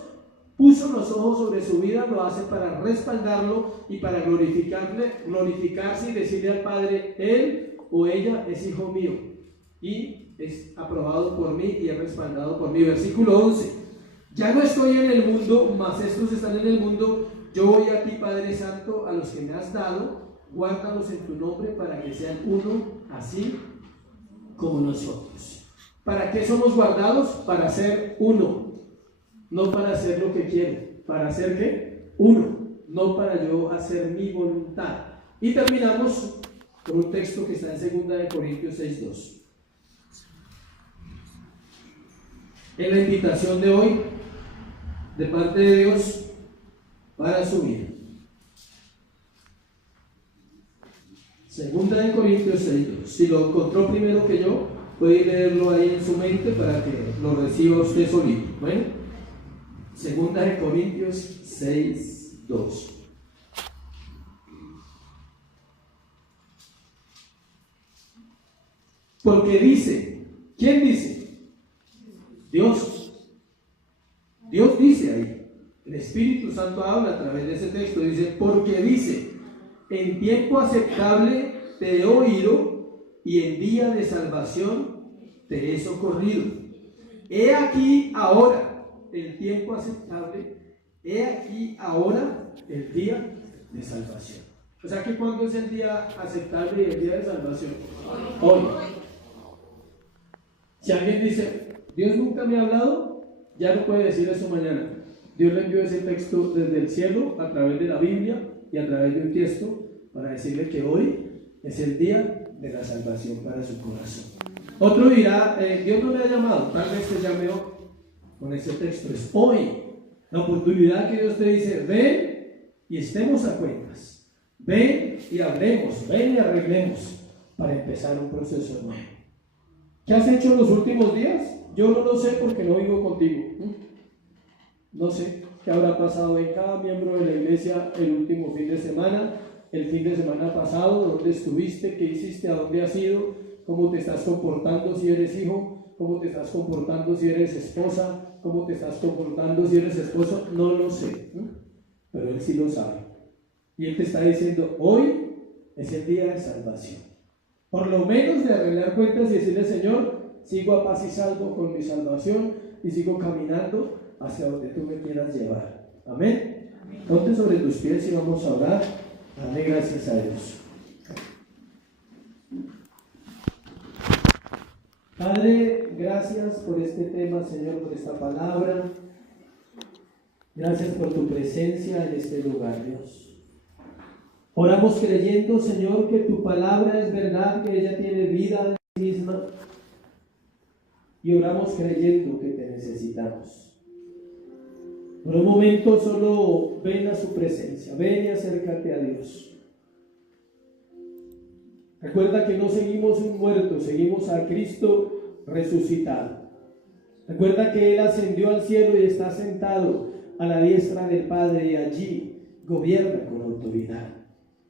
puso los ojos sobre su vida, lo hace para respaldarlo y para glorificarse y decirle al Padre: Él o ella es hijo mío y es aprobado por mí y es respaldado por mí. Versículo 11: ya no estoy en el mundo, mas estos están en el mundo. Yo voy a ti, Padre Santo, a los que me has dado, guárdalos en tu nombre para que sean uno, así como nosotros. ¿Para qué somos guardados? Para ser uno, no para hacer lo que quiero. ¿Para hacer qué? Uno, no para yo hacer mi voluntad. Y terminamos con un texto que está en 2 Corintios 6:2. En la invitación de hoy, de parte de Dios, para su vida. 2 Corintios 6:2. Si lo encontró primero que yo, puede leerlo ahí en su mente para que lo reciba usted solito. Bueno, 2 Corintios 6:2. Porque dice, ¿quién dice? Dios. Dios dice ahí. El Espíritu Santo habla a través de ese texto. Dice, porque dice, en tiempo aceptable te he oído y en día de salvación te he socorrido. He aquí ahora el tiempo aceptable. He aquí ahora el día de salvación. O sea que ¿cuándo es el día aceptable y el día de salvación? Hoy. Si alguien dice, Dios nunca me ha hablado, ya no puede decir eso mañana. Dios le envió ese texto desde el cielo a través de la Biblia y a través de un texto para decirle que hoy es el día de la salvación para su corazón. Otro dirá, Dios no me ha llamado, tal vez te llame hoy. Con ese texto es hoy la oportunidad que Dios te dice, ven y estemos a cuentas, ven y hablemos, ven y arreglemos para empezar un proceso nuevo. ¿Qué has hecho en los últimos días? Yo no lo sé porque no vivo contigo. No sé qué habrá pasado en cada miembro de la iglesia el último fin de semana, el fin de semana pasado, dónde estuviste, qué hiciste, a dónde has ido, cómo te estás comportando si eres hijo, cómo te estás comportando si eres esposa, cómo te estás comportando si eres esposo, no lo sé, pero Él sí lo sabe. Y Él te está diciendo, hoy es el día de salvación. Por lo menos de arreglar cuentas y decirle, Señor, sigo a paz y salvo con mi salvación y sigo caminando hacia donde tú me quieras llevar. Amén. Ponte sobre tus pies y vamos a orar. Dale gracias a Dios. Padre, gracias por este tema, Señor, por esta palabra. Gracias por tu presencia en este lugar, Dios. Oramos creyendo, Señor, que tu palabra es verdad, que ella tiene vida en sí misma. Y oramos creyendo que te necesitamos. Por un momento solo ven a su presencia, ven y acércate a Dios. Recuerda que no seguimos un muerto, seguimos a Cristo resucitado. Recuerda que Él ascendió al cielo y está sentado a la diestra del Padre y allí gobierna con autoridad.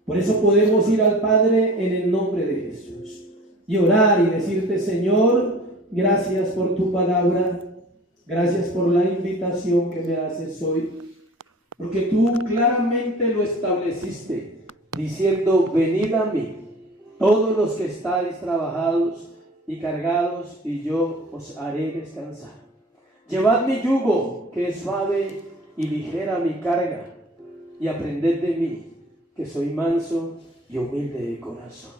Por eso podemos ir al Padre en el nombre de Jesús y orar y decirte, Señor, gracias por tu palabra, gracias por la invitación que me haces hoy, porque tú claramente lo estableciste, diciendo, venid a mí, todos los que estáis trabajados y cargados, y yo os haré descansar. Llevad mi yugo, que es suave y ligera mi carga, y aprended de mí, que soy manso y humilde de corazón.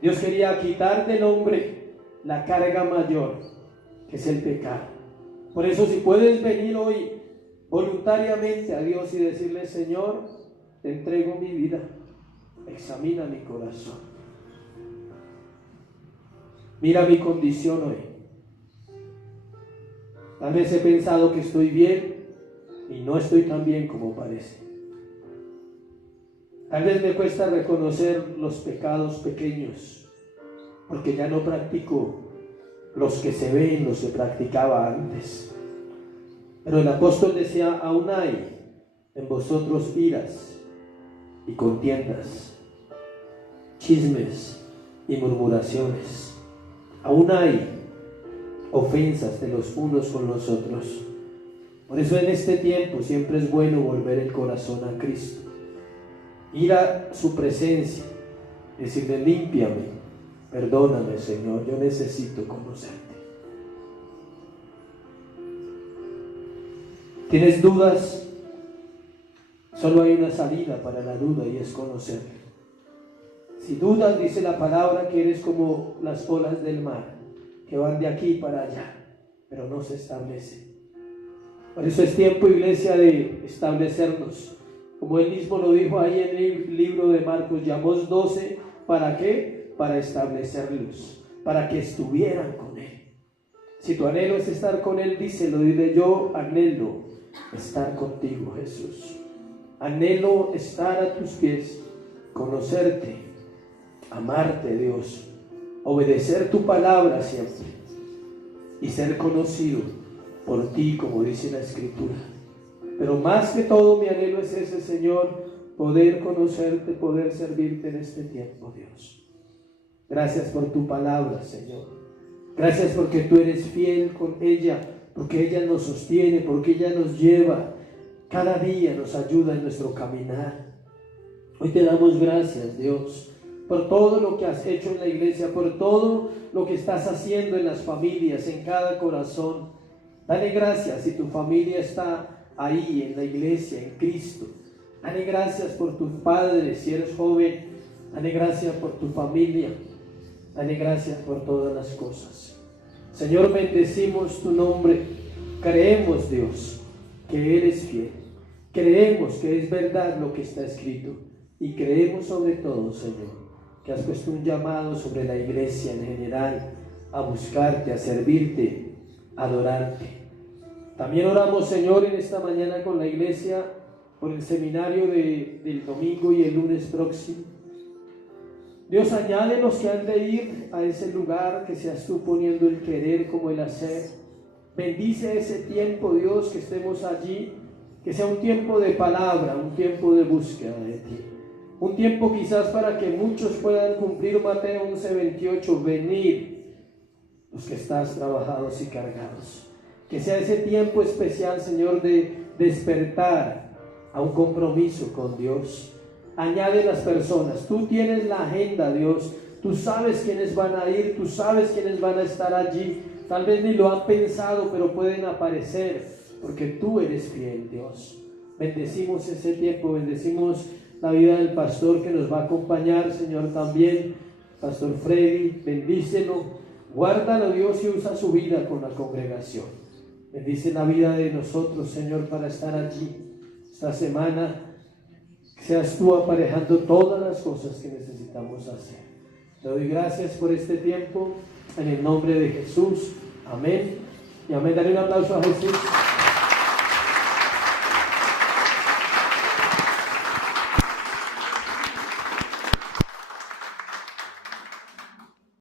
Dios quería quitar del hombre la carga mayor, que es el pecado. Por eso, si puedes venir hoy voluntariamente a Dios y decirle, Señor, te entrego mi vida, examina mi corazón, mira mi condición hoy. Tal vez he pensado que estoy bien y no estoy tan bien como parece. Tal vez me cuesta reconocer los pecados pequeños, porque ya no practico los que se ven, los que practicaba antes. Pero el apóstol decía, aún hay en vosotros iras y contiendas, chismes y murmuraciones. Aún hay ofensas de los unos con los otros. Por eso en este tiempo siempre es bueno volver el corazón a Cristo. Ir a su presencia, decirle, límpiame, perdóname, Señor, yo necesito conocerte. ¿Tienes dudas? Solo hay una salida para la duda y es conocerle. Si dudas, dice la palabra, que eres como las olas del mar, que van de aquí para allá, pero no se establecen. Por eso es tiempo, iglesia, de establecernos. Como él mismo lo dijo ahí en el libro de Marcos, llamó 12, ¿para qué? Para establecerlos, para que estuvieran con él. Si tu anhelo es estar con él, díselo, dile, yo anhelo estar contigo, Jesús. Anhelo estar a tus pies, conocerte, amarte, Dios, obedecer tu palabra siempre y ser conocido por ti, como dice la Escritura. Pero más que todo mi anhelo es ese, Señor, poder conocerte, poder servirte en este tiempo, Dios. Gracias por tu palabra, Señor. Gracias porque tú eres fiel con ella, porque ella nos sostiene, porque ella nos lleva, cada día nos ayuda en nuestro caminar. Hoy te damos gracias, Dios, por todo lo que has hecho en la iglesia, por todo lo que estás haciendo en las familias, en cada corazón. Dale gracias si tu familia está ahí en la iglesia, en Cristo. Dale gracias por tus padres, si eres joven. Dale gracias por tu familia. Dale gracias por todas las cosas. Señor, bendecimos tu nombre. Creemos, Dios, que eres fiel. Creemos que es verdad lo que está escrito. Y creemos sobre todo, Señor, que has puesto un llamado sobre la iglesia en general a buscarte, a servirte, a adorarte. También oramos, Señor, en esta mañana con la iglesia por el seminario del domingo y el lunes próximo. Dios, añade los que han de ir a ese lugar, que seas tú poniendo el querer como el hacer. Bendice ese tiempo, Dios, que estemos allí, que sea un tiempo de palabra, un tiempo de búsqueda de ti. Un tiempo quizás para que muchos puedan cumplir Mateo 11:28, venid los que estás trabajados y cargados. Que sea ese tiempo especial, Señor, de despertar a un compromiso con Dios. Añade las personas. Tú tienes la agenda, Dios. Tú sabes quiénes van a ir, tú sabes quiénes van a estar allí. Tal vez ni lo han pensado, pero pueden aparecer, porque tú eres fiel, Dios. Bendecimos ese tiempo, bendecimos la vida del pastor que nos va a acompañar, Señor, también. Pastor Freddy, bendícelo, guárdalo, Dios, y usa su vida con la congregación. Bendice la vida de nosotros, Señor, para estar allí esta semana. Que seas tú aparejando todas las cosas que necesitamos hacer. Te doy gracias por este tiempo, en el nombre de Jesús. Amén. Y amén. Dale un aplauso a Jesús.